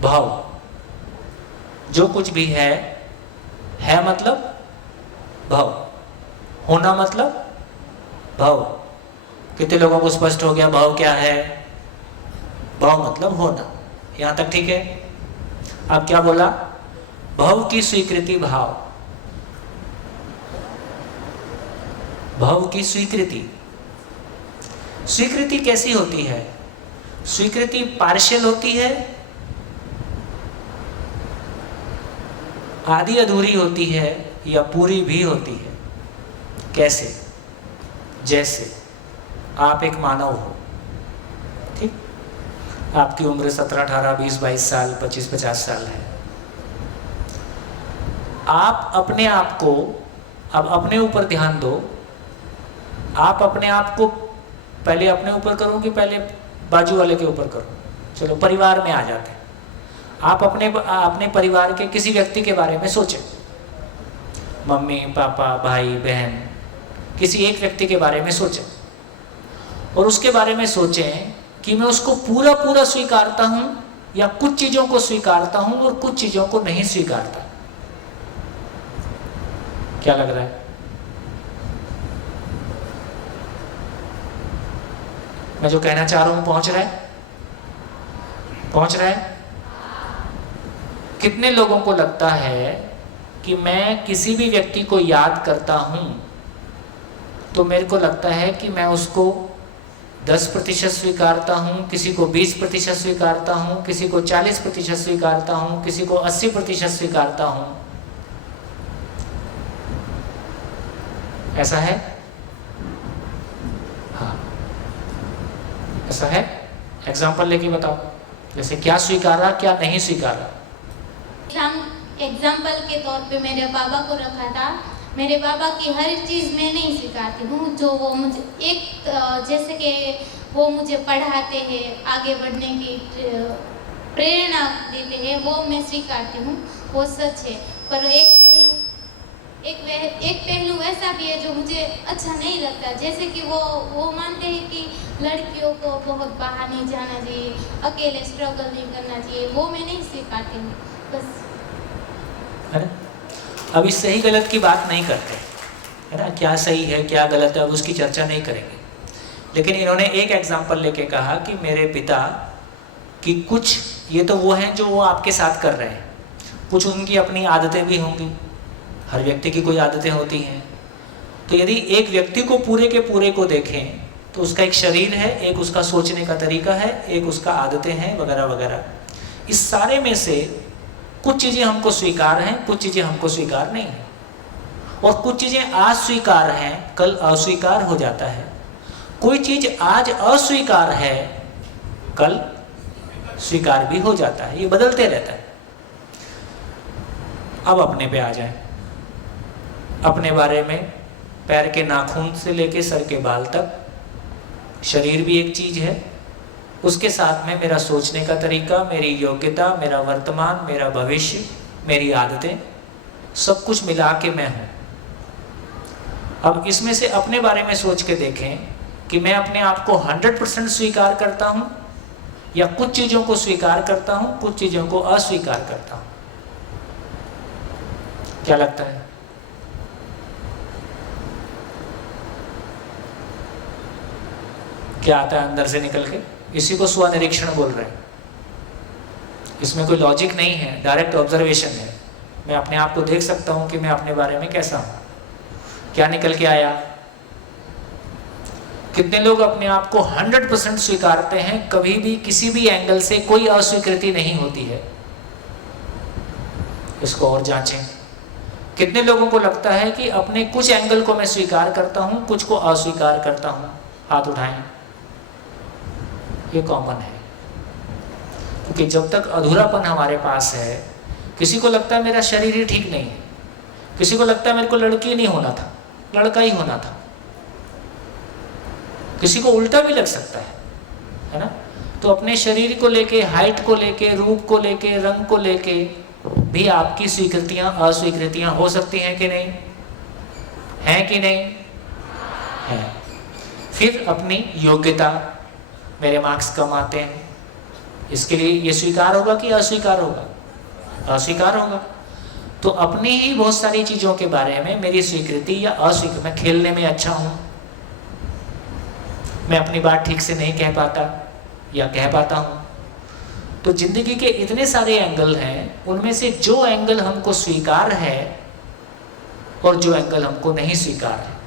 भाव। जो कुछ भी है मतलब भाव, होना मतलब भाव। कितने लोगों को स्पष्ट हो गया भाव क्या है? भाव मतलब होना। यहां तक ठीक है? अब क्या बोला? भाव की स्वीकृति। भाव, भाव की स्वीकृति। स्वीकृति कैसी होती है? स्वीकृति पार्शियल होती है, आधी अधूरी होती है, या पूरी भी होती है। कैसे? जैसे आप एक मानव हो, ठीक? आपकी उम्र 17, 18, 20, 22 साल, 25, 50 साल है। आप अपने आप को, अब अपने ऊपर ध्यान दो। आप अपने आप को पहले अपने ऊपर करो कि पहले बाजू वाले के ऊपर करो? चलो परिवार में आ जाते हैं। आप अपने परिवार के किसी व्यक्ति के बारे में सोचें। मम्मी, पापा, भाई, बहन, किसी एक व्यक्ति के बारे में सोचें, और उसके बारे में सोचें कि मैं उसको पूरा पूरा स्वीकारता हूं या कुछ चीजों को स्वीकारता हूं और कुछ चीजों को नहीं स्वीकारता। क्या लग रहा है? मैं जो कहना चाह रहा हूं पहुंच रहा है? पहुंच रहा है? कितने लोगों को लगता है कि मैं किसी भी व्यक्ति को याद करता हूं तो मेरे को लगता है कि मैं उसको 10% स्वीकारता हूं, किसी को 20% स्वीकारता हूं, किसी को 40% स्वीकारता हूं, किसी को 80% स्वीकारता हूं। ऐसा है? हाँ, ऐसा है। एग्जाम्पल लेके बताओ, जैसे क्या स्वीकारा, क्या नहीं स्वीकारा। एग्जाम्पल के तौर पे मेरे पापा को रखा था। मेरे पापा की हर चीज़ मैं नहीं स्वीकारती हूँ, जो वो मुझे जैसे कि वो मुझे पढ़ाते हैं, आगे बढ़ने की प्रेरणा देते हैं, वो मैं स्वीकारती हूँ, वो सच है। पर एक पहलू ऐसा भी है जो मुझे अच्छा नहीं लगता, जैसे कि वो मानते हैं कि लड़कियों को बहुत बाहर नहीं जाना चाहिए, अकेले स्ट्रगल नहीं करना चाहिए, वो मैं नहीं स्वीकारती हूँ। बस है ना? अब इस सही गलत की बात नहीं करते, है ना? क्या सही है क्या गलत है अब उसकी चर्चा नहीं करेंगे। लेकिन इन्होंने एक एग्जाम्पल लेके कहा कि मेरे पिता की कुछ, ये तो वो हैं जो वो आपके साथ कर रहे हैं, कुछ उनकी अपनी आदतें भी होंगी। हर व्यक्ति की कोई आदतें होती हैं। तो यदि एक व्यक्ति को पूरे के पूरे को देखें तो उसका एक शरीर है, एक उसका सोचने का तरीका है, एक उसका आदतें हैं, वगैरह वगैरह। इस सारे में से कुछ चीज़ें हमको स्वीकार हैं, कुछ चीज़ें हमको स्वीकार नहीं हैं, और कुछ चीज़ें आज स्वीकार हैं, कल अस्वीकार हो जाता है। कोई चीज आज अस्वीकार है, कल स्वीकार भी हो जाता है, ये बदलते रहता है। अब अपने पे आ जाए, अपने बारे में पैर के नाखून से लेके सर के बाल तक, शरीर भी एक चीज है, उसके साथ में मेरा सोचने का तरीका, मेरी योग्यता, मेरा वर्तमान, मेरा भविष्य, मेरी आदतें, सब कुछ मिला के मैं हूं। अब इसमें से अपने बारे में सोच के देखें कि मैं अपने आप को 100% स्वीकार करता हूं या कुछ चीजों को स्वीकार करता हूं, कुछ चीजों को अस्वीकार करता हूं। क्या लगता है? क्या आता है अंदर से निकल के? इसी को स्वनिरीक्षण बोल रहे हैं। इसमें कोई लॉजिक नहीं है, डायरेक्ट ऑब्जर्वेशन है। मैं अपने आप को देख सकता हूं कि मैं अपने बारे में कैसा हूं। क्या निकल के आया? कितने लोग अपने आप को 100% स्वीकारते हैं, कभी भी किसी भी एंगल से कोई अस्वीकृति नहीं होती है? इसको और जांचें। कितने लोगों को लगता है कि अपने कुछ एंगल को मैं स्वीकार करता हूं, कुछ को अस्वीकार करता हूं? हाथ उठाएं। ये कॉमन है, क्योंकि जब तक अधूरापन हमारे पास है, किसी को लगता है मेरा शरीर ही ठीक नहीं है, किसी को लगता है मेरे को लड़की नहीं होना था, लड़का ही होना था, किसी को उल्टा भी लग सकता है ना? तो अपने शरीर को लेके, हाइट को लेके, रूप को लेके, रंग को लेके भी आपकी स्वीकृतियां अस्वीकृतियां हो सकती हैं कि नहीं? हैं कि नहीं? है। फिर अपनी योग्यता, मेरे मार्क्स कम आते हैं, इसके लिए ये स्वीकार होगा कि अस्वीकार होगा? अस्वीकार होगा। तो अपनी ही बहुत सारी चीजों के बारे में मेरी स्वीकृति या अस्वीकृति, मैं खेलने में अच्छा हूं, मैं अपनी बात ठीक से नहीं कह पाता या कह पाता हूं। तो जिंदगी के इतने सारे एंगल हैं, उनमें से जो एंगल हमको स्वीकार है और जो एंगल हमको नहीं स्वीकार है।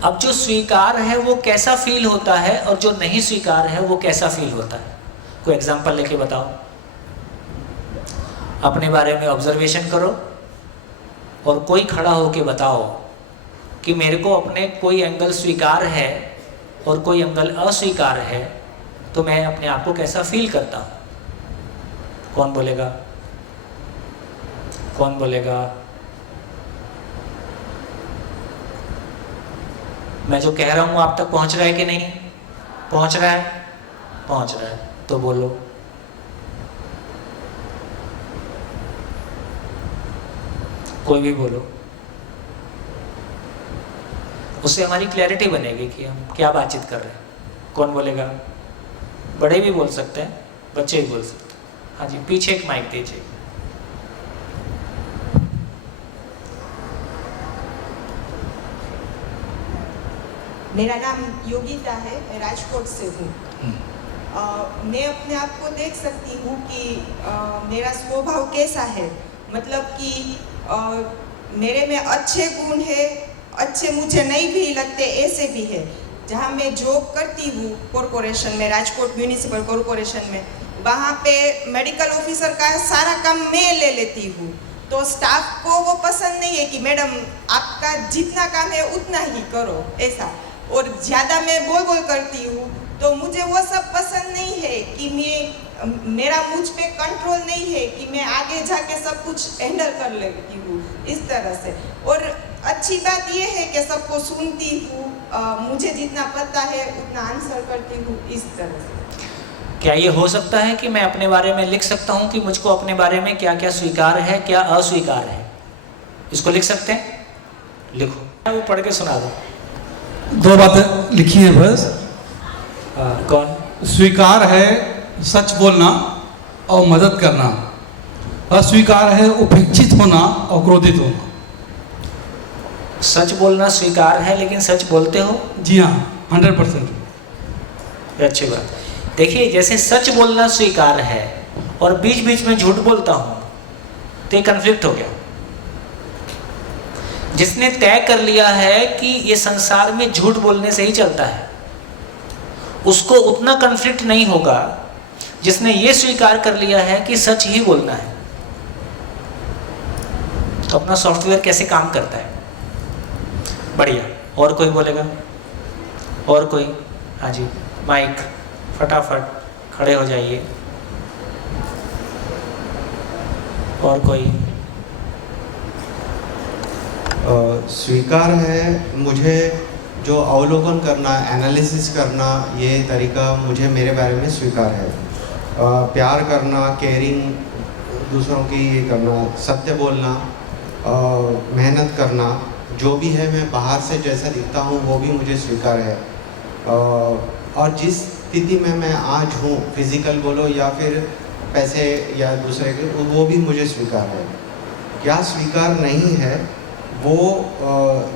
अब जो स्वीकार है वो कैसा फील होता है और जो नहीं स्वीकार है वो कैसा फील होता है? कोई एग्जांपल लेके बताओ। अपने बारे में ऑब्जर्वेशन करो और कोई खड़ा होके बताओ कि मेरे को अपने कोई एंगल स्वीकार है और कोई एंगल अस्वीकार है, तो मैं अपने आप को कैसा फील करता हूं? कौन बोलेगा? कौन बोलेगा? मैं जो कह रहा हूं आप तक पहुंच रहा है कि नहीं पहुंच रहा है? पहुंच रहा है तो बोलो। कोई भी बोलो, उससे हमारी क्लैरिटी बनेगी कि हम क्या बातचीत कर रहे हैं। कौन बोलेगा? बड़े भी बोल सकते हैं, बच्चे भी बोल सकते हैं। हाँ जी, पीछे एक माइक दीजिए। मेरा नाम योगिता है, मैं राजकोट से हूँ। मैं अपने आप को देख सकती हूँ कि मेरा स्वभाव कैसा है, मतलब कि मेरे में अच्छे गुण है, अच्छे मुझे नहीं भी लगते ऐसे भी है। जहाँ मैं जॉब करती हूँ कॉरपोरेशन में, राजकोट म्यूनिसिपल कॉरपोरेशन में, वहाँ पे मेडिकल ऑफिसर का सारा काम मैं ले लेती हूँ। तो स्टाफ को वो पसंद नहीं है कि मैडम आपका जितना काम है उतना ही करो, ऐसा। और ज़्यादा मैं बोल करती हूँ, तो मुझे वो सब पसंद नहीं है कि मेरा मुझ पे कंट्रोल नहीं है कि मैं आगे जाके सब कुछ हैंडल कर लेती हूँ इस तरह से। और अच्छी बात ये है कि सबको सुनती हूँ, मुझे जितना पता है उतना आंसर करती हूँ, इस तरह से। क्या ये हो सकता है कि मैं अपने बारे में लिख सकता हूँ कि मुझको अपने बारे में क्या क्या स्वीकार है, क्या अस्वीकार है? इसको लिख सकते हैं? लिखो, वो पढ़ के सुना दो। 2 बातें लिखी है बस। कौन? स्वीकार है सच बोलना और मदद करना, अस्वीकार है उपेक्षित होना और क्रोधित होना। सच बोलना स्वीकार है, लेकिन सच बोलते हो? जी हाँ, 100%। अच्छी बात। देखिए, जैसे सच बोलना स्वीकार है और बीच बीच में झूठ बोलता हूं, तो ये कन्फ्लिक्ट हो गया। जिसने तय कर लिया है कि ये संसार में झूठ बोलने से ही चलता है, उसको उतना कन्फ्लिक्ट नहीं होगा जिसने ये स्वीकार कर लिया है कि सच ही बोलना है। तो अपना सॉफ्टवेयर कैसे काम करता है? बढ़िया। और कोई बोलेगा? और कोई? हाँ जी, माइक फटाफट खड़े हो जाइए। और कोई? स्वीकार है मुझे जो अवलोकन करना, एनालिसिस करना, ये तरीका मुझे मेरे बारे में स्वीकार है। प्यार करना, केयरिंग, दूसरों की ये करना, सत्य बोलना, मेहनत करना, जो भी है मैं बाहर से जैसा दिखता हूँ वो भी मुझे स्वीकार है। और जिस स्थिति में मैं आज हूँ, फिजिकल बोलो या फिर पैसे या दूसरे के, वो भी मुझे स्वीकार है। क्या स्वीकार नहीं है वो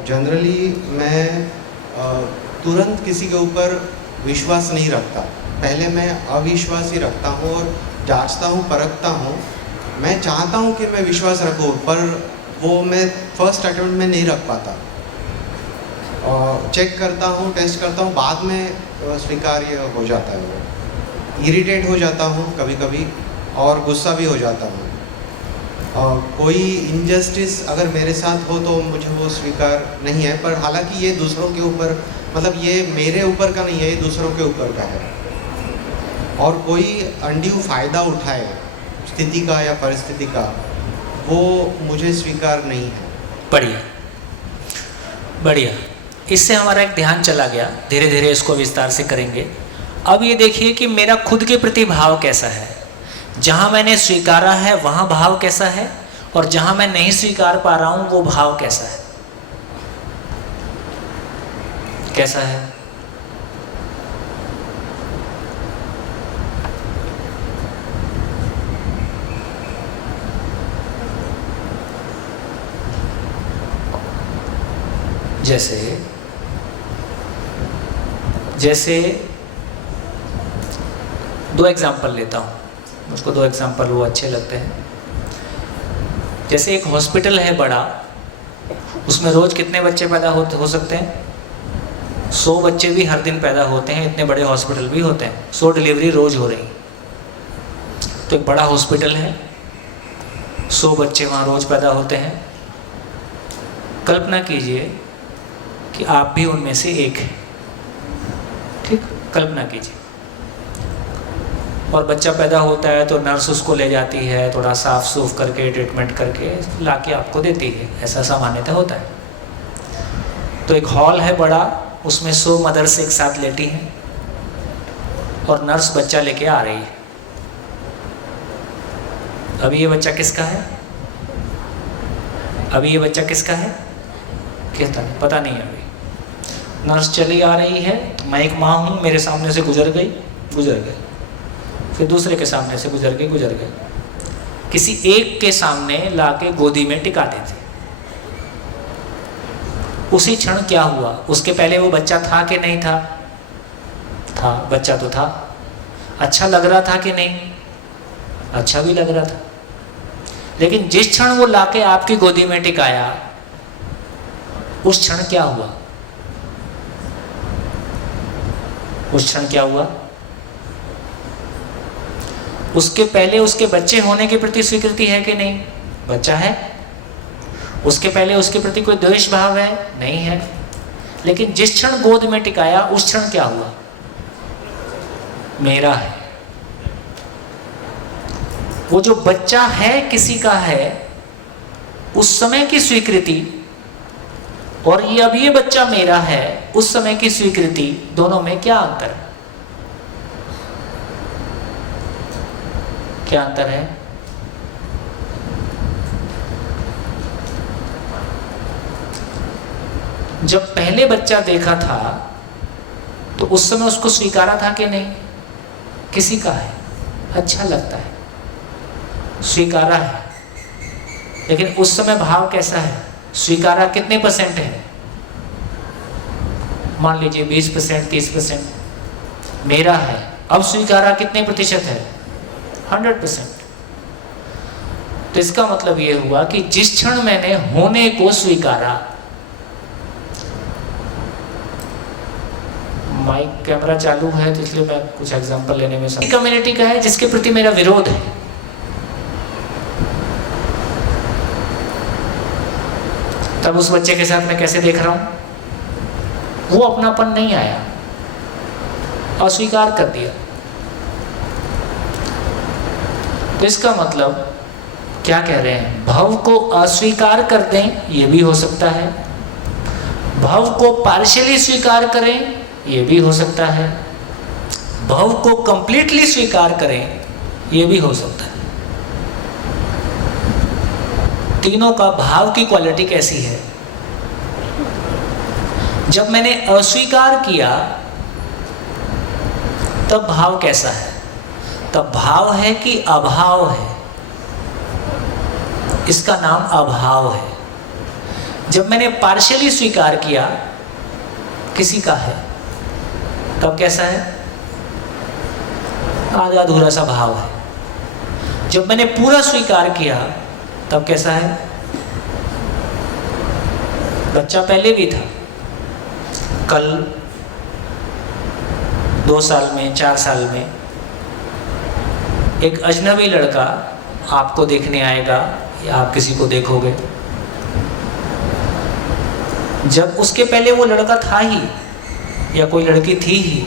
जनरली मैं तुरंत किसी के ऊपर विश्वास नहीं रखता। पहले मैं अविश्वास ही रखता हूँ और जांचता हूँ, परखता हूँ। मैं चाहता हूँ कि मैं विश्वास रखूँ, पर वो मैं फर्स्ट अटेम्प्ट में नहीं रख पाता। चेक करता हूँ, टेस्ट करता हूँ, बाद में स्वीकार्य हो जाता है। वो इरिटेट हो जाता हूँ कभी कभी और गुस्सा भी हो जाता हूँ। कोई इनजस्टिस अगर मेरे साथ हो तो मुझे वो स्वीकार नहीं है, पर हालांकि ये दूसरों के ऊपर, मतलब ये मेरे ऊपर का नहीं है, ये दूसरों के ऊपर का है। और कोई अनड्यू फ़ायदा उठाए स्थिति का या परिस्थिति का, वो मुझे स्वीकार नहीं है। बढ़िया बढ़िया, इससे हमारा एक ध्यान चला गया। धीरे धीरे इसको विस्तार से करेंगे। अब ये देखिए कि मेरा खुद के प्रति भाव कैसा है। जहाँ मैंने स्वीकारा है वहाँ भाव कैसा है, और जहाँ मैं नहीं स्वीकार पा रहा हूँ वो भाव कैसा है। कैसा है? जैसे दो एग्जाम्पल लेता हूँ, मुझको दो एग्जाम्पल वो अच्छे लगते हैं। जैसे एक हॉस्पिटल है बड़ा, उसमें रोज़ कितने बच्चे पैदा हो सकते हैं? 100 बच्चे भी हर दिन पैदा होते हैं। इतने बड़े हॉस्पिटल भी होते हैं, 100 डिलीवरी रोज़ हो रही। तो एक बड़ा हॉस्पिटल है, 100 बच्चे वहाँ रोज़ पैदा होते हैं। कल्पना कीजिए कि आप भी उनमें से एक हैं। ठीक, कल्पना कीजिए। और बच्चा पैदा होता है तो नर्स उसको ले जाती है, थोड़ा साफ सूफ करके ट्रीटमेंट करके लाके आपको देती है। ऐसा सामान्यतः होता है। तो एक हॉल है बड़ा, उसमें 100 मदर्स एक साथ लेटी हैं और नर्स बच्चा लेके आ रही है। अभी ये बच्चा किसका है? अभी ये बच्चा किसका है? कहता नहीं, पता नहीं है। अभी नर्स चली आ रही है, मैं एक माँ हूँ, मेरे सामने से गुजर गई, फिर दूसरे के सामने से गुजर गए। किसी एक के सामने लाके गोदी में टिका देते। उसी क्षण क्या हुआ? उसके पहले वो बच्चा था कि नहीं था? था, बच्चा तो था। अच्छा लग रहा था कि नहीं? अच्छा भी लग रहा था। लेकिन जिस क्षण वो लाके आपकी गोदी में टिकाया, उस क्षण क्या हुआ? उस क्षण क्या हुआ? उसके पहले उसके बच्चे होने के प्रति स्वीकृति है कि नहीं? बच्चा है। उसके पहले उसके प्रति कोई द्वेष भाव है? नहीं है। लेकिन जिस क्षण गोद में टिकाया, उस क्षण क्या हुआ? मेरा है। वो जो बच्चा है किसी का है, उस समय की स्वीकृति, और ये अब ये बच्चा मेरा है, उस समय की स्वीकृति, दोनों में क्या अंतर है? क्या अंतर है? जब पहले बच्चा देखा था तो उस समय उसको स्वीकारा था कि नहीं? किसी का है, अच्छा लगता है, स्वीकारा है। लेकिन उस समय भाव कैसा है? स्वीकारा कितने % है? मान लीजिए 20%, 30%। मेरा है। अब स्वीकारा कितने प्रतिशत है? 100%। तो इसका मतलब ये हुआ कि जिस क्षण मैंने होने को स्वीकारा, माइक कैमरा चालू है तो इसलिए मैं कुछ एग्जांपल लेने में कम्युनिटी का है जिसके प्रति मेरा विरोध है, तब उस बच्चे के साथ मैं कैसे देख रहा हूं? वो अपनापन नहीं आया, अस्वीकार कर दिया। तो इसका मतलब क्या कह रहे हैं, भव को अस्वीकार कर दें ये भी हो सकता है, भव को पार्शियली स्वीकार करें ये भी हो सकता है, भव को कंप्लीटली स्वीकार करें ये भी हो सकता है। तीनों का भाव की क्वालिटी कैसी है? जब मैंने अस्वीकार किया तब भाव कैसा है? तब भाव है कि अभाव है, इसका नाम अभाव है। जब मैंने पार्शियली स्वीकार किया किसी का है तब कैसा है? आधा अधूरा सा भाव है। जब मैंने पूरा स्वीकार किया तब कैसा है? बच्चा पहले भी था, कल 2 साल में 4 साल में एक अजनबी लड़का आपको देखने आएगा या आप किसी को देखोगे, जब उसके पहले वो लड़का था ही या कोई लड़की थी ही,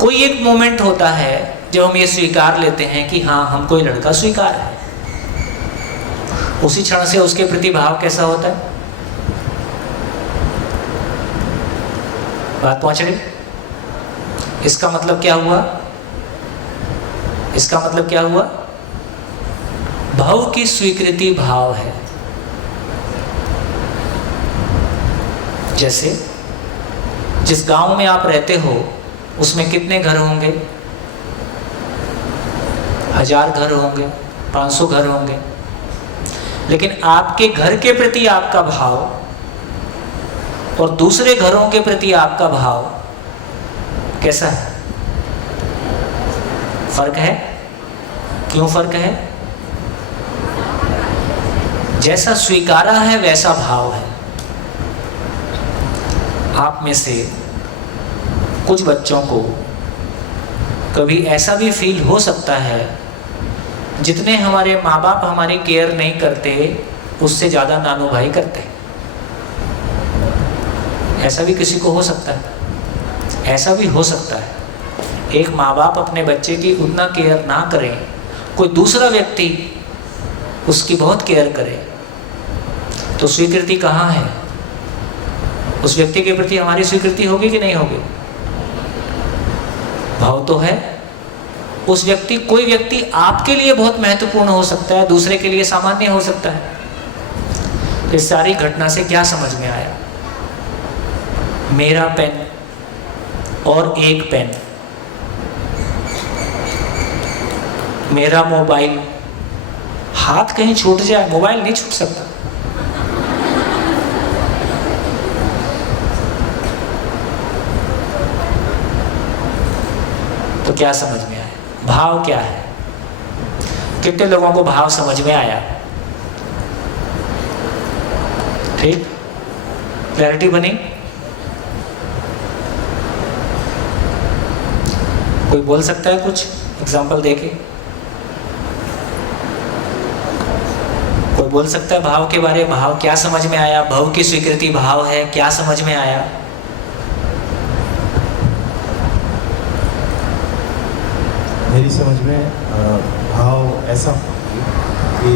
कोई एक मोमेंट होता है जब हम ये स्वीकार लेते हैं कि हाँ हम कोई लड़का स्वीकार है। उसी क्षण से उसके प्रति भाव कैसा होता है? बात पहुंच रही? इसका मतलब क्या हुआ? इसका मतलब क्या हुआ? भाव की स्वीकृति भाव है। जैसे जिस गांव में आप रहते हो उसमें कितने घर होंगे? 1000 घर होंगे, 500 घर होंगे, लेकिन आपके घर के प्रति आपका भाव और दूसरे घरों के प्रति आपका भाव कैसा है? फर्क है। क्यों फर्क है? जैसा स्वीकारा है वैसा भाव है। आप में से कुछ बच्चों को कभी ऐसा भी फील हो सकता है जितने हमारे माँ बाप हमारी केयर नहीं करते उससे ज़्यादा नानू भाई करते हैं। ऐसा भी किसी को हो सकता है। ऐसा भी हो सकता है एक माँ बाप अपने बच्चे की उतना केयर ना करें, कोई दूसरा व्यक्ति उसकी बहुत केयर करे, तो स्वीकृति कहाँ है? उस व्यक्ति के प्रति हमारी स्वीकृति होगी कि नहीं होगी? भाव तो है। उस व्यक्ति, कोई व्यक्ति आपके लिए बहुत महत्वपूर्ण हो सकता है, दूसरे के लिए सामान्य हो सकता है। तो इस सारी घटना से क्या समझ में आया? मेरा पेन और एक पेन, मेरा मोबाइल, हाथ कहीं छूट जाए, मोबाइल नहीं छूट सकता। तो क्या समझ में आया? भाव क्या है? कितने लोगों को भाव समझ में आया? ठीक, क्लैरिटी बनी? कोई बोल सकता है कुछ एग्जाम्पल देके? कोई बोल सकता है भाव के बारे में? भाव क्या समझ में आया? भाव की स्वीकृति भाव है, क्या समझ में आया? मेरी समझ में भाव ऐसा कि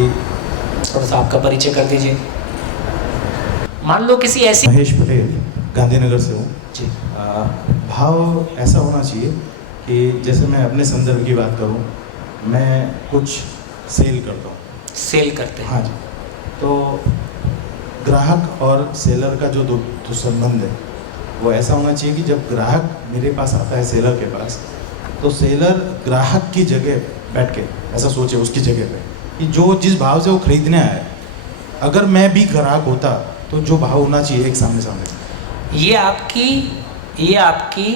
थोड़ा सा आपका परिचय कर दीजिए। मान लो किसी ऐसी, महेश पटेल, गांधीनगर से हूँ जी। भाव ऐसा होना चाहिए कि जैसे मैं अपने संदर्भ की बात करूँ, मैं कुछ सेल करता हूँ। सेल करते हैं? हाँ जी। तो ग्राहक और सेलर का जो संबंध है वो ऐसा होना चाहिए कि जब ग्राहक मेरे पास आता है सेलर के पास, तो सेलर ग्राहक की जगह बैठ के ऐसा सोचे उसकी जगह पे कि जो जिस भाव से वो खरीदने आया है, अगर मैं भी ग्राहक होता तो जो भाव होना चाहिए एक सामने सामने। ये आपकी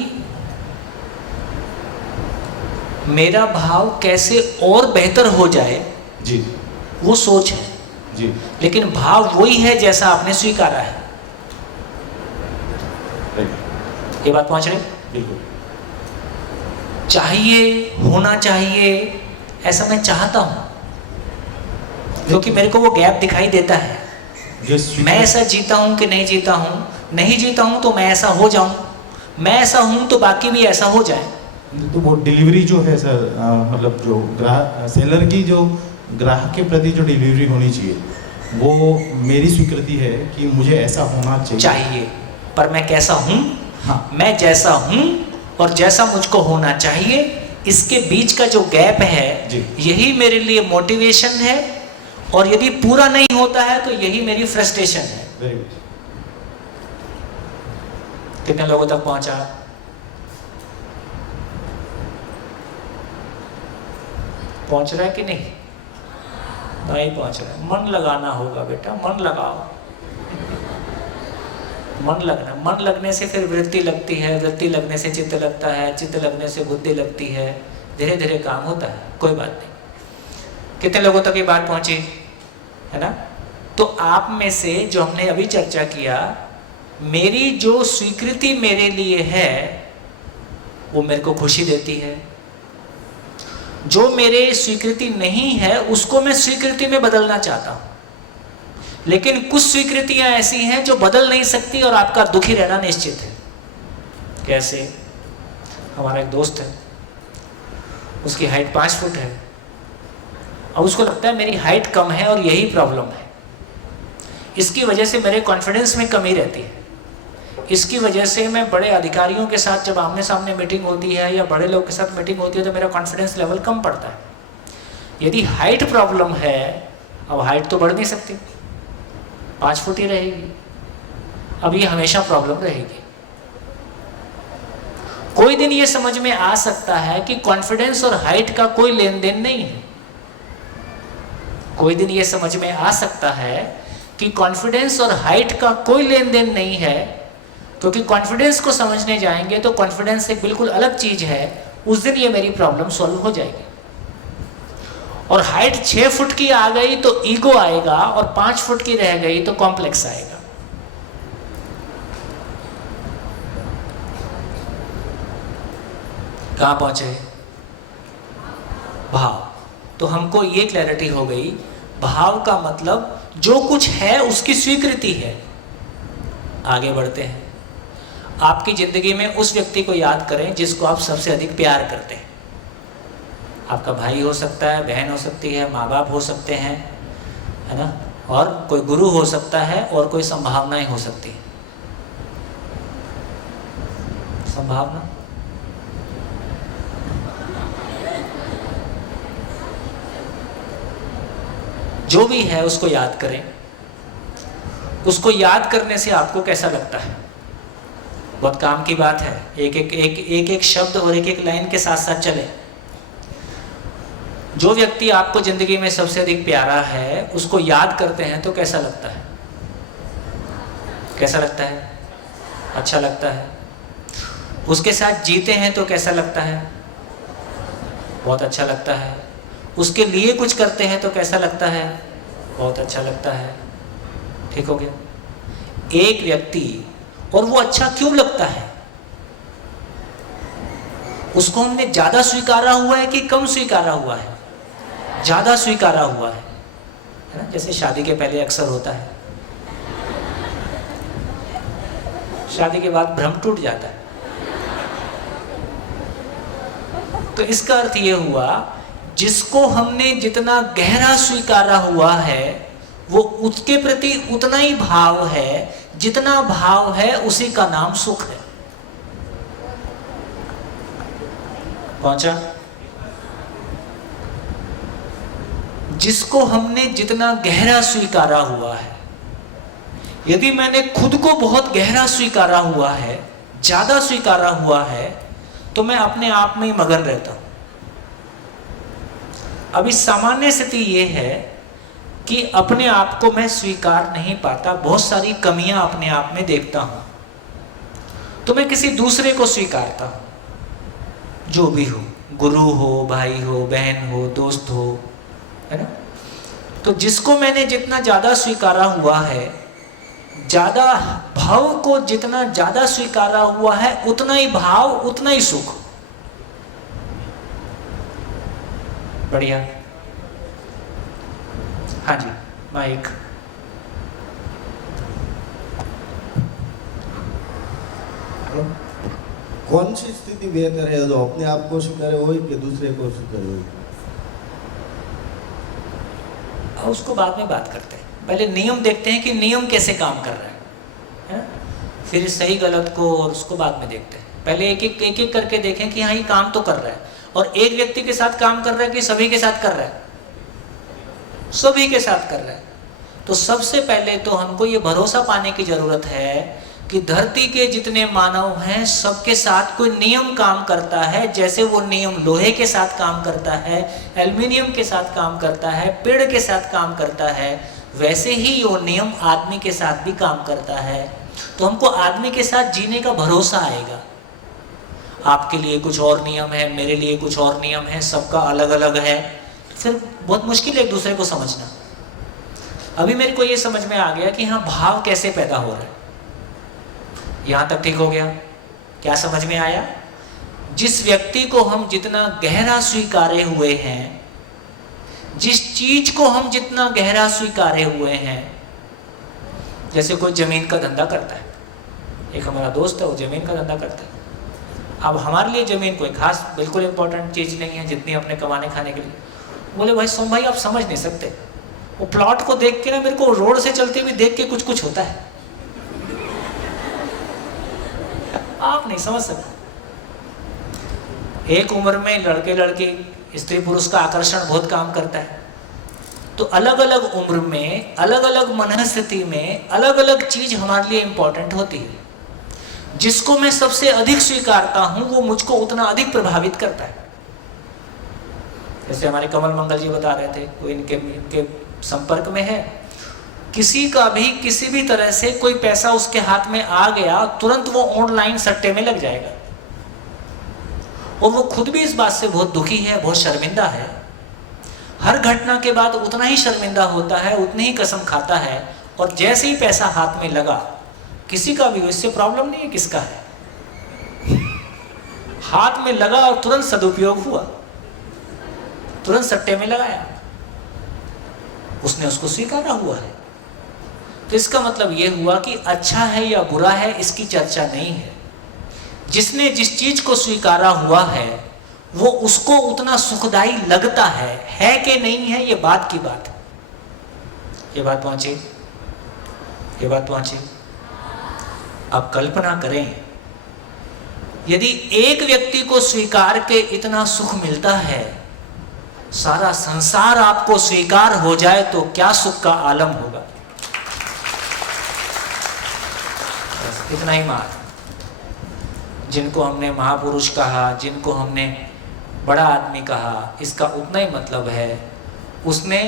मेरा भाव कैसे और बेहतर हो जाए जी, वो सोच है जी। लेकिन भाव वही है जैसा आपने स्वीकारा है। राइट, ये बात पहुंच रही? बिल्कुल। चाहिए, होना चाहिए, ऐसा मैं चाहता हूं क्योंकि मेरे को वो गैप दिखाई देता है। मैं ऐसा जीता हूं कि नहीं जीता हूं, नहीं जीता हूं तो मैं ऐसा हो जाऊं, मैं ऐसा हूं तो बाकी भी ऐसा हो जाए। तो वो डिलीवरी जो है सर, मतलब जो ग्राहक सेलर की जो ग्राहक के प्रति जो डिलीवरी होनी चाहिए, वो मेरी स्वीकृति है कि मुझे ऐसा होना चाहिए। पर मैं कैसा हूं, हाँ, मैं जैसा हूं और जैसा मुझको होना चाहिए, इसके बीच का जो गैप है जी। यही मेरे लिए मोटिवेशन है, और यदि पूरा नहीं होता है तो यही मेरी फ्रस्ट्रेशन है। Very good. कितने लोगों तक पहुंचा? पहुंच रहा है कि नहीं? नहीं पहुंच रहा है। मन लगाना होगा बेटा, मन लगाओ। मन लगना, मन लगने से फिर वृत्ति लगती है, वृत्ति लगने से चित्त लगता है, चित्त लगने से बुद्धि लगती है, धीरे धीरे काम होता है। कोई बात नहीं। कितने लोगों तक ये बात पहुंची है ना? तो आप में से जो हमने अभी चर्चा किया, मेरी जो स्वीकृति मेरे लिए है वो मेरे को खुशी देती है। जो मेरे स्वीकृति नहीं है उसको मैं स्वीकृति में बदलना चाहता हूं, लेकिन कुछ स्वीकृतियां ऐसी हैं जो बदल नहीं सकती और आपका दुखी रहना निश्चित है। कैसे? हमारा एक दोस्त है, उसकी हाइट 5 फुट है, और उसको लगता है मेरी हाइट कम है और यही प्रॉब्लम है। इसकी वजह से मेरे कॉन्फिडेंस में कमी रहती है। इसकी वजह से मैं बड़े अधिकारियों के साथ जब आमने सामने मीटिंग होती है या बड़े लोग के साथ मीटिंग होती है तो मेरा कॉन्फिडेंस लेवल कम पड़ता है। यदि हाइट प्रॉब्लम है, अब हाइट तो बढ़ नहीं सकती, 5 फुट ही रहेगी, अब ये हमेशा प्रॉब्लम रहेगी। कोई दिन ये समझ में आ सकता है कि कॉन्फिडेंस और हाइट का कोई लेन देन नहीं है। कोई दिन ये समझ में आ सकता है कि कॉन्फिडेंस और हाइट का कोई लेन देन नहीं है, क्योंकि कॉन्फिडेंस को समझने जाएंगे तो कॉन्फिडेंस एक बिल्कुल अलग चीज है। उस दिन ये मेरी प्रॉब्लम सॉल्व हो जाएगी। और हाइट 6 फुट की आ गई तो ईगो आएगा, और 5 फुट की रह गई तो कॉम्प्लेक्स आएगा। कहां पहुंचे? भाव। तो हमको ये क्लैरिटी हो गई, भाव का मतलब जो कुछ है उसकी स्वीकृति है। आगे बढ़ते हैं। आपकी जिंदगी में उस व्यक्ति को याद करें जिसको आप सबसे अधिक प्यार करते हैं। आपका भाई हो सकता है, बहन हो सकती है, माँ बाप हो सकते हैं, है ना, और कोई गुरु हो सकता है, और कोई संभावनाएं हो सकती है। संभावना, जो भी है उसको याद करें। उसको याद करने से आपको कैसा लगता है? बहुत काम की बात है। एक शब्द और एक लाइन के साथ साथ चले। जो व्यक्ति आपको जिंदगी में सबसे अधिक प्यारा है उसको याद करते हैं तो कैसा लगता है? कैसा लगता है? अच्छा लगता है। उसके साथ जीते हैं तो कैसा लगता है? बहुत अच्छा लगता है। उसके लिए कुछ करते हैं तो कैसा लगता है? बहुत अच्छा लगता है। ठीक हो गया? एक व्यक्ति, और वो अच्छा क्यों लगता है? उसको हमने ज्यादा स्वीकारा हुआ है कि कम स्वीकारा हुआ है? ज्यादा स्वीकारा हुआ है ना? जैसे शादी के पहले अक्सर होता है, शादी के बाद भ्रम टूट जाता है। तो इसका अर्थ ये हुआ, जिसको हमने जितना गहरा स्वीकारा हुआ है वो उसके प्रति उतना ही भाव है, जितना भाव है उसी का नाम सुख है। पहुंचा? जिसको हमने जितना गहरा स्वीकारा हुआ है, यदि मैंने खुद को बहुत गहरा स्वीकारा हुआ है, ज्यादा स्वीकारा हुआ है, तो मैं अपने आप में ही मगन रहता हूं। अभी सामान्य स्थिति ये है कि अपने आप को मैं स्वीकार नहीं पाता, बहुत सारी कमियां अपने आप में देखता हूं, तो मैं किसी दूसरे को स्वीकारता हूं, जो भी हो, गुरु हो, भाई हो, बहन हो, दोस्त हो, है ना। तो जिसको मैंने जितना ज्यादा स्वीकारा हुआ है, ज्यादा भाव को जितना ज्यादा स्वीकारा हुआ है, उतना ही भाव, उतना ही सुख। बढ़िया। हाँ जी, माइक। हेलो, कौन सी स्थिति बेहतर है, जो अपने आप को स्वीकारे वही कि दूसरे को स्वीकारे वही? उसको बाद में बात करते हैं, पहले नियम देखते हैं कि नियम कैसे काम कर रहा है? फिर सही गलत को और उसको बाद में देखते हैं। पहले एक एक करके देखें कि हाँ ये काम तो कर रहा है, और एक व्यक्ति के साथ काम कर रहा है कि सभी के साथ कर रहा है? सभी के साथ कर रहा है। तो सबसे पहले तो हमको ये भरोसा पाने की जरूरत है कि धरती के जितने मानव हैं सबके साथ कोई नियम काम करता है। जैसे वो नियम लोहे के साथ काम करता है, एल्युमिनियम के साथ काम करता है, पेड़ के साथ काम करता है, वैसे ही वो नियम आदमी के साथ भी काम करता है। तो हमको आदमी के साथ जीने का भरोसा आएगा। आपके लिए कुछ और नियम है, मेरे लिए कुछ और नियम है, सबका अलग अलग है, फिर बहुत मुश्किल है एक दूसरे को समझना। अभी मेरे को ये समझ में आ गया कि हाँ भाव कैसे पैदा हो रहा है। यहाँ तक ठीक हो गया? क्या समझ में आया? जिस व्यक्ति को हम जितना गहरा स्वीकारे हुए हैं, जिस चीज को हम जितना गहरा स्वीकारे हुए हैं, जैसे कोई जमीन का धंधा करता है, एक हमारा दोस्त है वो जमीन का धंधा करता है। अब हमारे लिए जमीन कोई खास बिल्कुल इंपॉर्टेंट चीज नहीं है जितनी अपने कमाने खाने के लिए। बोले भाई सोम भाई आप समझ नहीं सकते, वो प्लॉट को देख के ना मेरे को रोड से चलते हुए देख के कुछ कुछ होता है, आप नहीं समझ सकते। एक उम्र में लड़के लड़की स्त्री पुरुष का आकर्षण बहुत काम करता है। तो अलग अलग उम्र में, अलग अलग मनस्थिति में अलग अलग चीज हमारे लिए इंपॉर्टेंट होती है। जिसको मैं सबसे अधिक स्वीकारता हूं वो मुझको उतना अधिक प्रभावित करता है। जैसे हमारे कमल मंगल जी बता रहे थे, कोई इनके संपर्क में है, किसी का भी किसी भी तरह से कोई पैसा उसके हाथ में आ गया, तुरंत वो ऑनलाइन सट्टे में लग जाएगा। और वो खुद भी इस बात से बहुत दुखी है, बहुत शर्मिंदा है। हर घटना के बाद उतना ही शर्मिंदा होता है, उतनी ही कसम खाता है। और जैसे ही पैसा हाथ में लगा, किसी का भी इससे प्रॉब्लम नहीं है किसका है, हाथ में लगा और तुरंत सदुपयोग हुआ, तुरंत सट्टे में लगाया, उसने उसको स्वीकारा हुआ है। तो इसका मतलब यह हुआ कि अच्छा है या बुरा है इसकी चर्चा नहीं है। जिसने जिस चीज को स्वीकारा हुआ है वो उसको उतना सुखदायी लगता है कि नहीं है, ये बात की बात है। ये बात पहुंची? ये बात पहुंची? अब कल्पना करें, यदि एक व्यक्ति को स्वीकार के इतना सुख मिलता है, सारा संसार आपको स्वीकार हो जाए तो क्या सुख का आलम होगा। इतना ही मान, जिनको हमने महापुरुष कहा, जिनको हमने बड़ा आदमी कहा, इसका उतना ही मतलब है उसने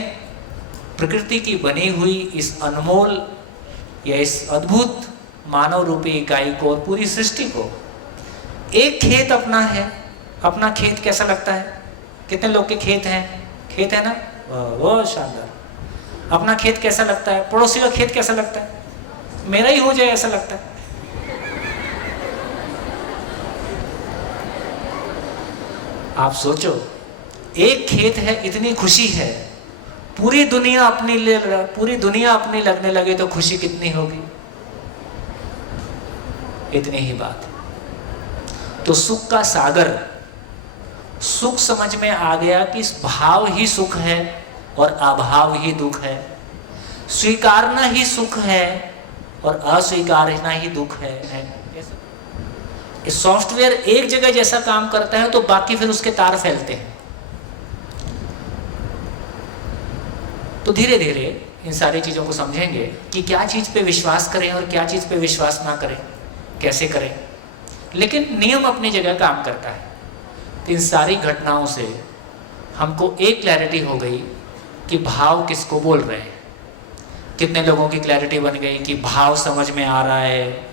प्रकृति की बनी हुई इस अनमोल या इस अद्भुत मानव रूपी इकाई को और पूरी सृष्टि को, एक खेत अपना है। अपना खेत कैसा लगता है? कितने लोग के खेत हैं? खेत है ना, बहुत शानदार। अपना खेत कैसा लगता है? पड़ोसी का खेत कैसा लगता है? मेरा ही हो जाए ऐसा लगता है। आप सोचो, एक खेत है, इतनी खुशी है, पूरी दुनिया अपनी लगने लगे तो खुशी कितनी होगी। इतनी ही बात है। तो सुख का सागर, सुख समझ में आ गया कि भाव ही सुख है और अभाव ही दुख है, स्वीकारना ही सुख है और अस्वीकारना ही दुख है। सॉफ्टवेयर एक जगह जैसा काम करता है तो बाकी फिर उसके तार फैलते हैं। तो धीरे धीरे इन सारी चीजों को समझेंगे कि क्या चीज पे विश्वास करें और क्या चीज पे विश्वास ना करें, कैसे करें। लेकिन नियम अपनी जगह काम करता है। तो इन सारी घटनाओं से हमको एक क्लैरिटी हो गई कि भाव किसको बोल रहे हैं। कितने लोगों की क्लैरिटी बन गई कि भाव समझ में आ रहा है।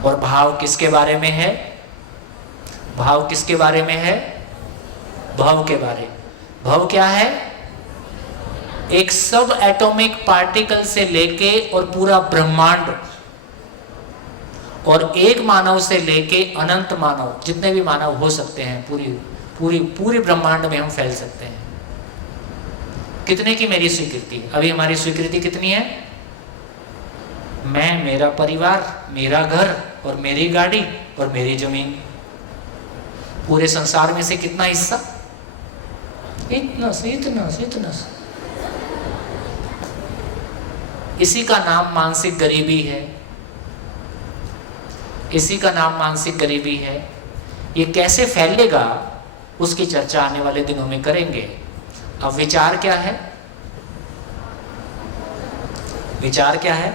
और भाव किसके बारे में है? भाव किसके बारे में है? भाव के बारे। भाव क्या है? एक सब एटॉमिक पार्टिकल से लेके और पूरा ब्रह्मांड, और एक मानव से लेके अनंत मानव, जितने भी मानव हो सकते हैं, पूरी ब्रह्मांड में हम फैल सकते हैं। कितने की मेरी स्वीकृति? अभी हमारी स्वीकृति कितनी है? मैं, मेरा परिवार, मेरा घर, और मेरी गाड़ी और मेरी जमीन। पूरे संसार में से कितना हिस्सा? इतना से इतना से इतना से। इसी का नाम मानसिक गरीबी है, इसी का नाम मानसिक गरीबी है। ये कैसे फैलेगा उसकी चर्चा आने वाले दिनों में करेंगे। अब विचार क्या है? विचार क्या है?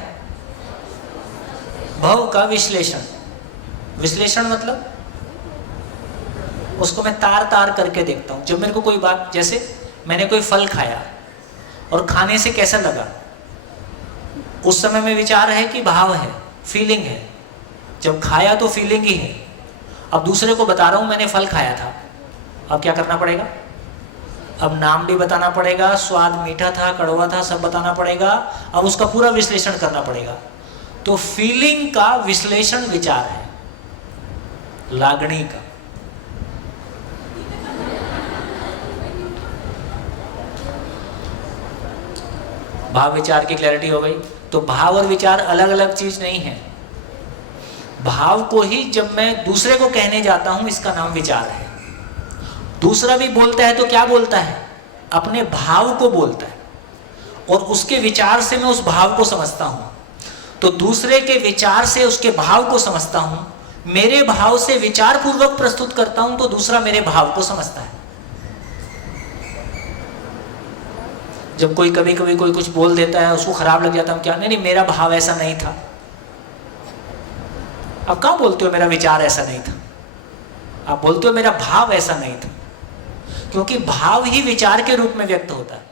भाव का विश्लेषण। विश्लेषण मतलब उसको मैं तार तार करके देखता हूं। जब मेरे को कोई बात, जैसे मैंने कोई फल खाया और खाने से कैसा लगा, उस समय में विचार है कि भाव है, फीलिंग है। जब खाया तो फीलिंग ही है। अब दूसरे को बता रहा हूं मैंने फल खाया था, अब क्या करना पड़ेगा? अब नाम भी बताना पड़ेगा, स्वाद मीठा था, कड़वा था, सब बताना पड़ेगा। अब उसका पूरा विश्लेषण करना पड़ेगा। तो फीलिंग का विश्लेषण विचार है, लागणी का। भाव विचार की क्लैरिटी हो गई। तो भाव और विचार अलग अलग चीज नहीं है। भाव को ही जब मैं दूसरे को कहने जाता हूं, इसका नाम विचार है। दूसरा भी बोलता है तो क्या बोलता है? अपने भाव को बोलता है, और उसके विचार से मैं उस भाव को समझता हूं। तो दूसरे के विचार से उसके भाव को समझता हूं, मेरे भाव से विचार पूर्वक प्रस्तुत करता हूं, तो दूसरा मेरे भाव को समझता है। जब कोई कभी कभी कोई कुछ बोल देता है, उसको खराब लग जाता है, क्या नहीं मेरा भाव ऐसा नहीं था। अब कहां बोलते हो मेरा विचार ऐसा नहीं था? आप बोलते हो मेरा भाव ऐसा नहीं था, क्योंकि भाव ही विचार के रूप में व्यक्त होता है।